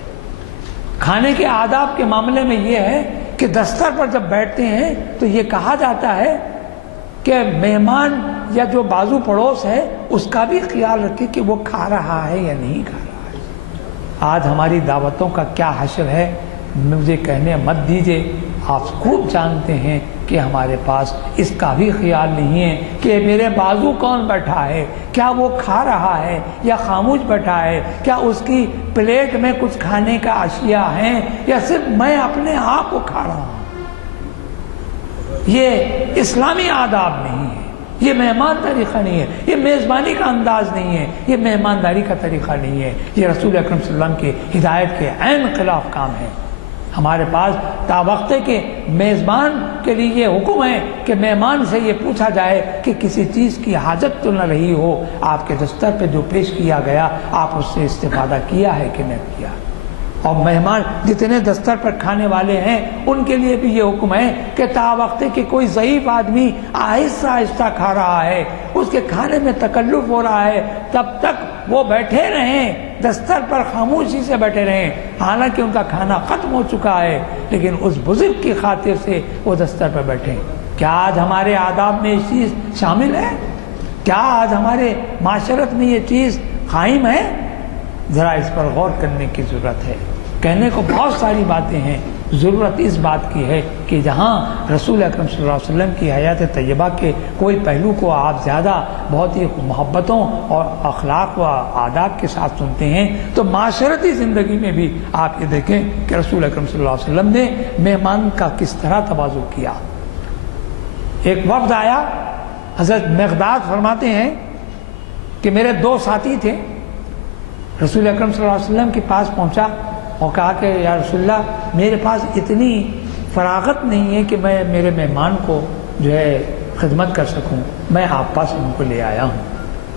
کھانے کے آداب کے معاملے میں یہ ہے کہ دستر پر جب بیٹھتے ہیں تو یہ کہا جاتا ہے کہ مہمان یا جو بازو پڑوس ہے اس کا بھی خیال رکھے کہ وہ کھا رہا ہے یا نہیں کھا رہا ہے۔ آج ہماری دعوتوں کا کیا حشر ہے، مجھے کہنے مت دیجئے، آپ خوب جانتے ہیں کہ ہمارے پاس اس کا بھی خیال نہیں ہے کہ میرے بازو کون بیٹھا ہے، کیا وہ کھا رہا ہے یا خاموش بیٹھا ہے، کیا اس کی پلیٹ میں کچھ کھانے کا اشیاء ہیں یا صرف میں اپنے آپ کو کھا رہا ہوں۔ یہ اسلامی آداب نہیں ہے، یہ مہمان طریقہ نہیں ہے، یہ میزبانی کا انداز نہیں ہے، یہ مہمانداری کا طریقہ نہیں ہے، یہ رسول اکرم صلی اللہ علیہ وسلم کی ہدایت کے عین خلاف کام ہے۔ ہمارے پاس تا وقتے کے میزبان کے لیے یہ حکم ہے کہ مہمان سے یہ پوچھا جائے کہ کسی چیز کی حاجت تو نہ رہی ہو، آپ کے دستر پہ جو پیش کیا گیا آپ اس سے استفادہ کیا ہے کہ نہیں کیا۔ اور مہمان جتنے دستر پر کھانے والے ہیں ان کے لیے بھی یہ حکم ہے کہ تا وقتے کہ کوئی ضعیف آدمی آہستہ آہستہ کھا رہا ہے، اس کے کھانے میں تکلف ہو رہا ہے، تب تک وہ بیٹھے رہیں دستر پر، خاموشی سے بیٹھے رہیں، حالانکہ ان کا کھانا ختم ہو چکا ہے لیکن اس بزرگ کی خاطر سے وہ دستر پر بیٹھیں۔ کیا آج ہمارے آداب میں یہ چیز شامل ہے؟ کیا آج ہمارے معاشرت میں یہ چیز قائم ہے؟ ذرا اس پر غور کرنے کی ضرورت ہے۔ کہنے کو بہت ساری باتیں ہیں، ضرورت اس بات کی ہے کہ جہاں رسول اکرم صلی اللہ علیہ وسلم کی حیات طیبہ کے کوئی پہلو کو آپ زیادہ بہت ہی محبتوں اور اخلاق و آداب کے ساتھ سنتے ہیں تو معاشرتی زندگی میں بھی آپ یہ دیکھیں کہ رسول اکرم صلی اللہ علیہ وسلم نے مہمان کا کس طرح تواضع کیا۔ ایک وفد آیا، حضرت مقداد فرماتے ہیں کہ میرے 2 ساتھی تھے، رسول اکرم صلی اللہ علیہ وسلم کے پاس پہنچا اور کہا کہ یا رسول اللہ میرے پاس اتنی فراغت نہیں ہے کہ میں میرے مہمان کو جو ہے خدمت کر سکوں، میں آپ پاس ان کو لے آیا ہوں۔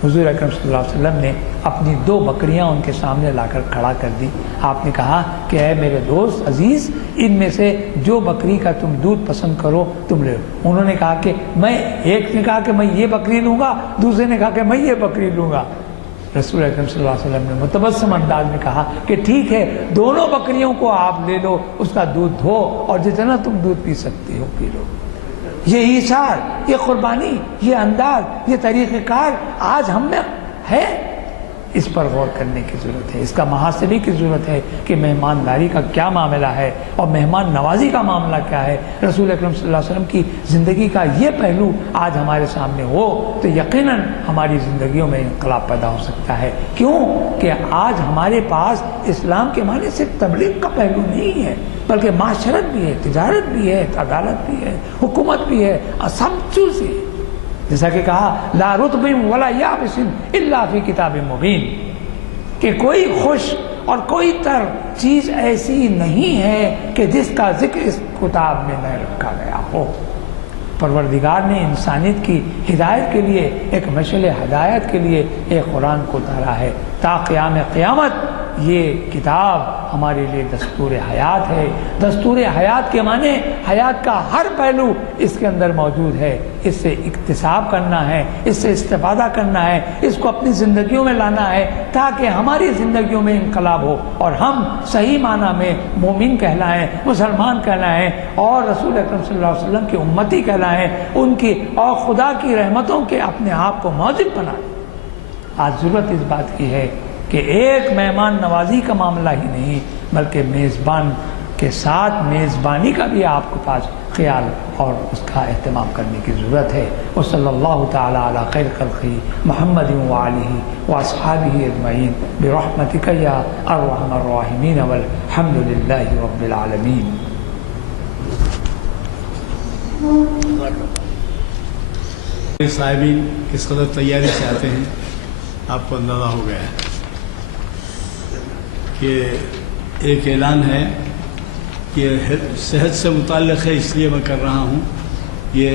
حضور اکرم صلی اللہ علیہ وسلم نے اپنی 2 بکریاں ان کے سامنے لا کر کھڑا کر دی۔ آپ نے کہا کہ اے میرے دوست عزیز، ان میں سے جو بکری کا تم دودھ پسند کرو تم لے لو۔ انہوں نے کہا کہ ایک نے کہا کہ میں یہ بکری لوں گا، دوسرے نے کہا کہ میں یہ بکری لوں گا۔ رسول اکرم صلی اللہ علیہ وسلم نے متبسم انداز میں کہا کہ ٹھیک ہے، دونوں بکریوں کو آپ لے لو، اس کا دودھ دھو اور جتنا تم دودھ پی سکتے ہو پی لو۔ یہ ایثار، یہ قربانی، یہ انداز، یہ طریقہ کار آج ہم میں ہے، اس پر غور کرنے کی ضرورت ہے، اس کا محاسبے کی ضرورت ہے کہ مہمانداری کا کیا معاملہ ہے اور مہمان نوازی کا معاملہ کیا ہے۔ رسول اکرم صلی اللہ علیہ وسلم کی زندگی کا یہ پہلو آج ہمارے سامنے ہو تو یقیناً ہماری زندگیوں میں انقلاب پیدا ہو سکتا ہے۔ کیوں کہ آج ہمارے پاس اسلام کے معنی صرف تبلیغ کا پہلو نہیں ہے بلکہ معاشرت بھی ہے، تجارت بھی ہے، عدالت بھی ہے، حکومت بھی ہے، سب چیز ہے۔ جیسا کہ کہا لا رطب ولا یابس الا فی کتاب مبین، کہ کوئی خوش اور کوئی تر چیز ایسی نہیں ہے کہ جس کا ذکر اس کتاب میں نہ رکھا گیا ہو۔ پروردگار نے انسانیت کی ہدایت کے لیے ایک مشعل ہدایت کے لیے ایک قرآن کو اتارا ہے، تا قیام قیامت یہ کتاب ہمارے لیے دستور حیات ہے۔ دستور حیات کے معنی حیات کا ہر پہلو اس کے اندر موجود ہے، اس سے اکتساب کرنا ہے، اس سے استفادہ کرنا ہے، اس کو اپنی زندگیوں میں لانا ہے تاکہ ہماری زندگیوں میں انقلاب ہو اور ہم صحیح معنی میں مومن کہلائیں، مسلمان کہلائیں اور رسول اکرم صلی اللہ علیہ وسلم کی امتی کہلائیں، ان کی اور خدا کی رحمتوں کے اپنے آپ کو موجب بنائیں۔ آج ضرورت اس بات کی ہے کہ ایک مہمان نوازی کا معاملہ ہی نہیں بلکہ میزبان کے ساتھ میزبانی کا بھی آپ کے پاس خیال اور اس کا اہتمام کرنے کی ضرورت ہے۔ وصلی اللہ تعالی علی خیر خلقہ محمد وآلہ واصحابہ اجمعین برحمتک یا ارحم الراحمین والحمد للہ رب العالمین۔ صاحبین کس قدر تیاری سے آتے ہیں آپ کو اندازہ ہو گیا ہے کہ ایک اعلان ہے، یہ صحت سے متعلق ہے اس لیے میں کر رہا ہوں. یہ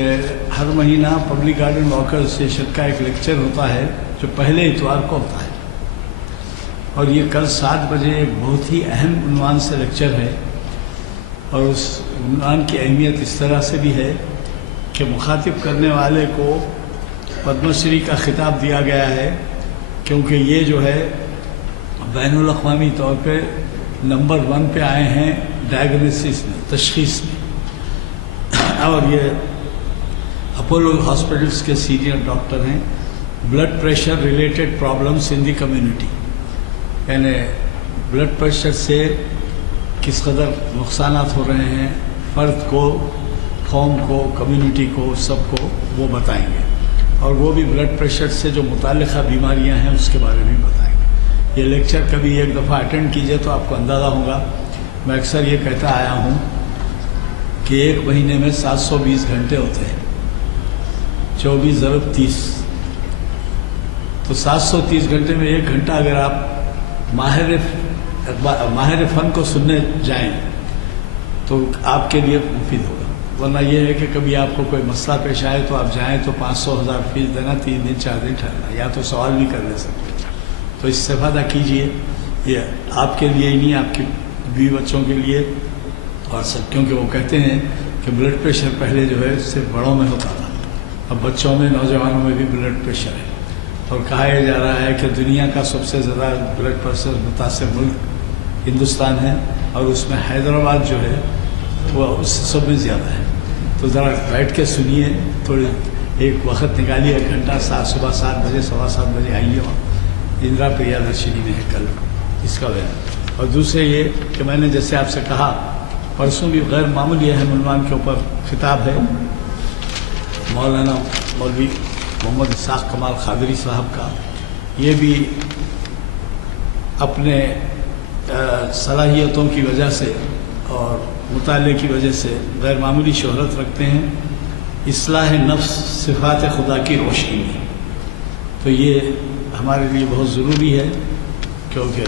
ہر مہینہ پبلک گارڈن واکر اسوسیشن کا ایک لیکچر ہوتا ہے جو پہلے اتوار کو ہوتا ہے، اور یہ کل 7 بجے ایک بہت ہی اہم عنوان سے لیکچر ہے. اور اس عنوان کی اہمیت اس طرح سے بھی ہے کہ مخاطب کرنے والے کو پدم شری کا خطاب دیا گیا ہے، کیونکہ یہ جو ہے بین الاقوامی طور پہ نمبر 1 پہ آئے ہیں ڈائگنوسس میں، تشخیص میں. اور یہ اپولو ہاسپٹلس کے سینئر ڈاکٹر ہیں. Blood pressure related problems in the community, یعنی بلڈ پریشر سے کس قدر نقصانات ہو رہے ہیں فرد کو، قوم کو، کمیونٹی کو، سب کو وہ بتائیں گے. اور وہ بھی بلڈ پریشر سے جو متعلقہ بیماریاں ہیں اس کے بارے میں بتائیں گے. یہ لیکچر کبھی ایک دفعہ اٹینڈ کیجئے تو آپ کو اندازہ ہوگا. میں اکثر یہ کہتا آیا ہوں کہ ایک مہینے میں 720 گھنٹے ہوتے ہیں، 24 ضرب 30، تو 730 گھنٹے میں 1 گھنٹہ اگر آپ ماہر فن کو سننے جائیں تو آپ کے لیے مفید ہوگا. ورنہ یہ ہے کہ کبھی آپ کو کوئی مسئلہ پیش آئے تو آپ جائیں تو 500,000 فیس دینا، 3 دن 4 دن ٹھہرنا، یا تو سوال بھی کر لے سکتے. تو اس سے استفادہ کیجئے. یہ آپ کے لیے ہی نہیں، آپ کے بیوی بچوں کے لیے اور سب، کیونکہ وہ کہتے ہیں کہ بلڈ پریشر پہلے جو ہے صرف بڑوں میں ہوتا تھا، اب بچوں میں، نوجوانوں میں بھی بلڈ پریشر ہے. اور کہا یہ جا رہا ہے کہ دنیا کا سب سے زیادہ بلڈ پریشر متاثر ملک ہندوستان ہے، اور اس میں حیدرآباد جو ہے وہ اس سے سب میں زیادہ ہے. تو ذرا بیٹھ کے سنیے، تھوڑی ایک وقت نکالیے، 1 گھنٹہ، صبح 7 بجے، 7:15 بجے آئیے. وہاں اندرا پریادرشنی میں ہے کل اس کا بیان. اور دوسرے یہ کہ میں نے جیسے آپ سے کہا پرسوں بھی غیر معمولی اہم عنوان کے اوپر خطاب ہے مولانا مولوی محمد اسحاق کمال قادری صاحب کا. یہ بھی اپنے صلاحیتوں کی وجہ سے اور مطالعے کی وجہ سے غیر معمولی شہرت رکھتے ہیں. اصلاح نفس صفات خدا کی روشنی میں. تو یہ ہمارے لیے بہت ضروری ہے، کیونکہ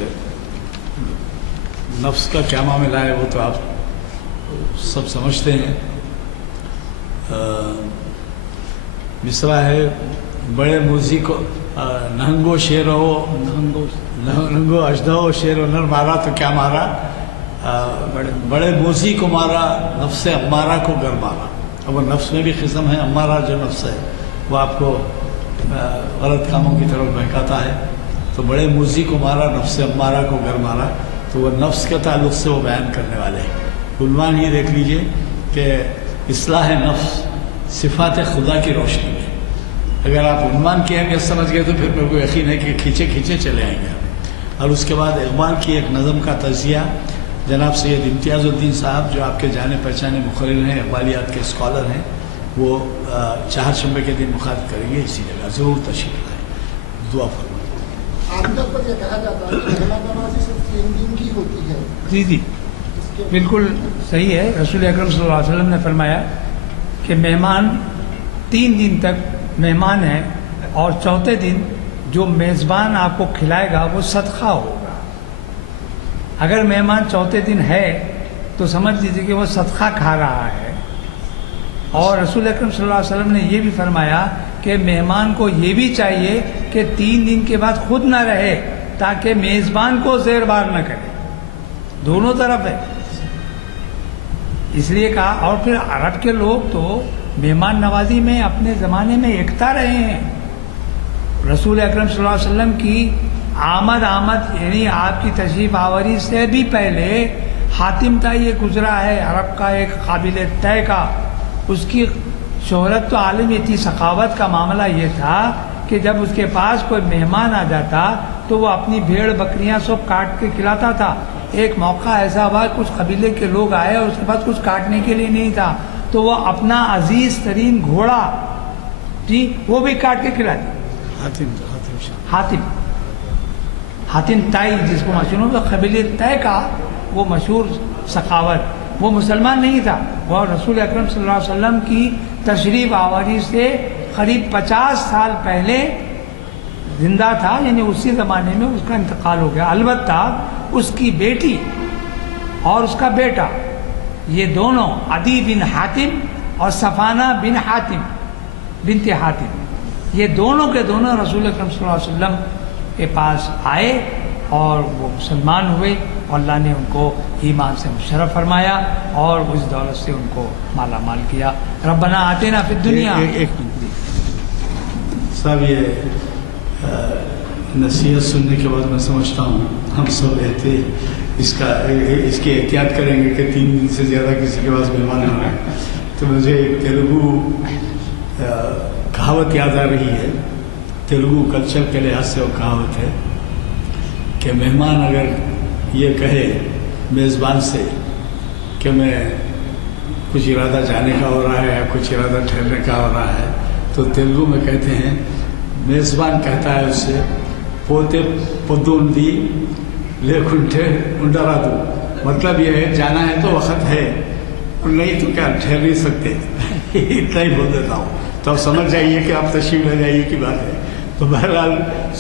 نفس کا کیا معاملہ ہے وہ تو آپ سب سمجھتے ہیں. مصرع ہے، بڑے موزی کو نہنگو شیر ہو، نہنگو اژدہو شیر و نر مارا تو کیا مارا، بڑے موزی کو مارا، نفس امارہ کو گر مارا. اب وہ نفس میں بھی قسم ہے، امارہ جو نفس ہے وہ آپ کو غلط کاموں کی طرف بہکاتا ہے. تو بڑے موزی کو مارا، نفس امارہ کو گر مارا. تو وہ نفس کے تعلق سے وہ بیان کرنے والے ہیں. عنوان یہ دیکھ لیجئے کہ اصلاح نفس صفات خدا کی روشنی میں. اگر آپ عنوان کی اہمیت سمجھ گئے تو پھر میرے کو یقین ہے کہ کھینچے کھینچے چلے آئیں گے. اور اس کے بعد اقبال کی ایک نظم کا تجزیہ جناب سید امتیاز الدین صاحب جو آپ کے جانے پہچانے مقرر ہیں، اقبالیات کے اسکالر ہیں، وہ چہارشنبے کے دن مخاطب کریں گے اسی جگہ. ضرور تشریف لائیں. دعا فرمائیں. عام طور پر یہ کہا جاتا ہے کہ مہمان نوازی صرف 3 دن کی ہوتی ہے. جی جی بالکل صحیح ہے. رسول اکرم صلی اللہ علیہ وسلم نے فرمایا کہ مہمان 3 دن تک مہمان ہے، اور چوتھے دن جو میزبان آپ کو کھلائے گا وہ صدقہ ہوگا. اگر مہمان چوتھے دن ہے تو سمجھ لیجیے کہ وہ صدقہ کھا رہا ہے. اور رسول اکرم صلی اللہ علیہ وسلم نے یہ بھی فرمایا کہ مہمان کو یہ بھی چاہیے کہ 3 دن کے بعد خود نہ رہے تاکہ میزبان کو زیر بار نہ کرے. دونوں طرف ہے، اس لیے کہا. اور پھر عرب کے لوگ تو مہمان نوازی میں اپنے زمانے میں ایکتا رہے ہیں. رسول اکرم صلی اللہ علیہ وسلم کی آمد یعنی آپ کی تشریف آوری سے بھی پہلے حاتم تھا، یہ گزرا ہے عرب کا ایک قابل طے کا. اس کی شہرت تو عالمی تھی. سخاوت کا معاملہ یہ تھا کہ جب اس کے پاس کوئی مہمان آ جاتا تو وہ اپنی بھیڑ بکریاں سب کاٹ کے کھلاتا تھا. ایک موقع ایسا ہوا کچھ قبیلے کے لوگ آئے اور اس کے پاس کچھ کاٹنے کے لیے نہیں تھا، تو وہ اپنا عزیز ترین گھوڑا جی وہ بھی کاٹ کے کھلا دیا. حاتم تائی جس کو مشہور تو قبیلے طے کا وہ مشہور سخاوت، وہ مسلمان نہیں تھا. وہ رسول اکرم صلی اللہ علیہ وسلم کی تشریف آوری سے قریب 50 سال پہلے زندہ تھا، یعنی اسی زمانے میں اس کا انتقال ہو گیا. البتہ اس کی بیٹی اور اس کا بیٹا، یہ دونوں عدی بن حاتم اور صفانہ بن حاتم بنت حاتم، یہ دونوں کے دونوں رسول اکرم صلی اللہ علیہ وسلم کے پاس آئے اور وہ مسلمان ہوئے، اور اللہ نے ان کو ایمان سے مشرف فرمایا اور اس دولت سے ان کو مالا مال کیا۔ ربنا آتنا فی الدنیا۔ ایک منٹ صاحب، یہ نصیحت سننے کے بعد میں سمجھتا ہوں ہم سب رہتے اس کی احتیاط کریں گے کہ 3 دن سے زیادہ کسی کے پاس مہمان نہ آئے۔ تو مجھے ایک تیلگو کہاوت یاد آ رہی ہے، تیلگو کلچر کے لحاظ سے وہ کہاوت ہے کہ مہمان اگر یہ کہے میزبان سے کہ میں کچھ ارادہ جانے کا ہو رہا ہے یا کچھ ارادہ ٹھہرنے کا ہو رہا ہے، تو تیلگو میں کہتے ہیں، میزبان کہتا ہے اس سے پوتے پدوندی لیکنٹے انڈرادو، مطلب یہ ہے جانا ہے تو وقت ہے، اور نہیں تو کیا ٹھہر نہیں سکتے۔ اتنا ہی بول دیتا ہوں، تو آپ سمجھ جائیے کہ آپ تشریف لے جائیے کی بات ہے۔ تو بہرحال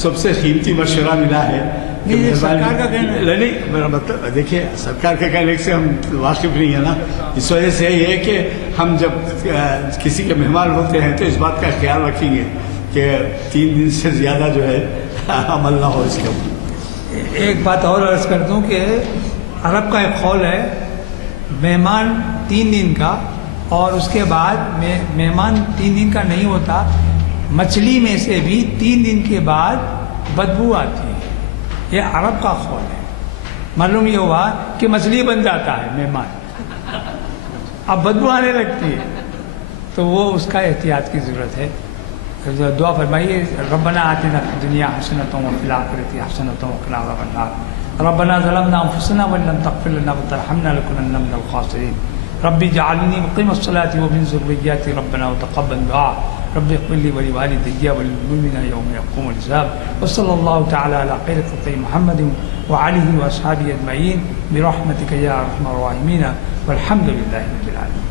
سب سے قیمتی مشورہ ملا ہے کہ سرکار کا کہنا ہے۔ نہیں، میرا مطلب دیکھیے سرکار کے کہنے سے ہم واقف نہیں ہے نا، اس وجہ سے یہ ہے کہ ہم جب کسی کے مہمان ہوتے ہیں تو اس بات کا خیال رکھیں گے کہ 3 دن سے زیادہ جو ہے عمل نہ ہو اس کے اوپر۔ ایک بات اور عرض کر دوں کہ عرب کا ایک قول ہے مہمان 3 دن کا، اور اس کے بعد مہمان 3 دن کا نہیں ہوتا، مچھلی میں سے بھی 3 دن کے بعد بدبو آتی ہے، یہ عرب کا قول ہے۔ معلوم یہ ہوا کہ مچھلی بن جاتا ہے مہمان، اب بدبو آنے لگتی ہے، تو وہ اس کا احتیاط کی ضرورت ہے۔ دعا فرمائیے، ربنا آتنا فی الدنیا حسنۃ وفی الآخرۃ حسنۃ وقنا عذاب النار، ربنا ظلمنا انفسنا وان لم تغفر لنا وترحمنا لنكونن من الخاسرین، رب اجعلنی مقیم الصلاۃ ومن ذریتی ربنا وتقبل دعاء، رب اغفر لی ولوالدی وللمؤمنین یوم یقوم الحساب، وصلی اللہ تعالی علی خیر خلقہ محمد وعلیہ واصحابہ اجمعین برحمتک یا ارحم الراحمین والحمد للہ رب العالمین۔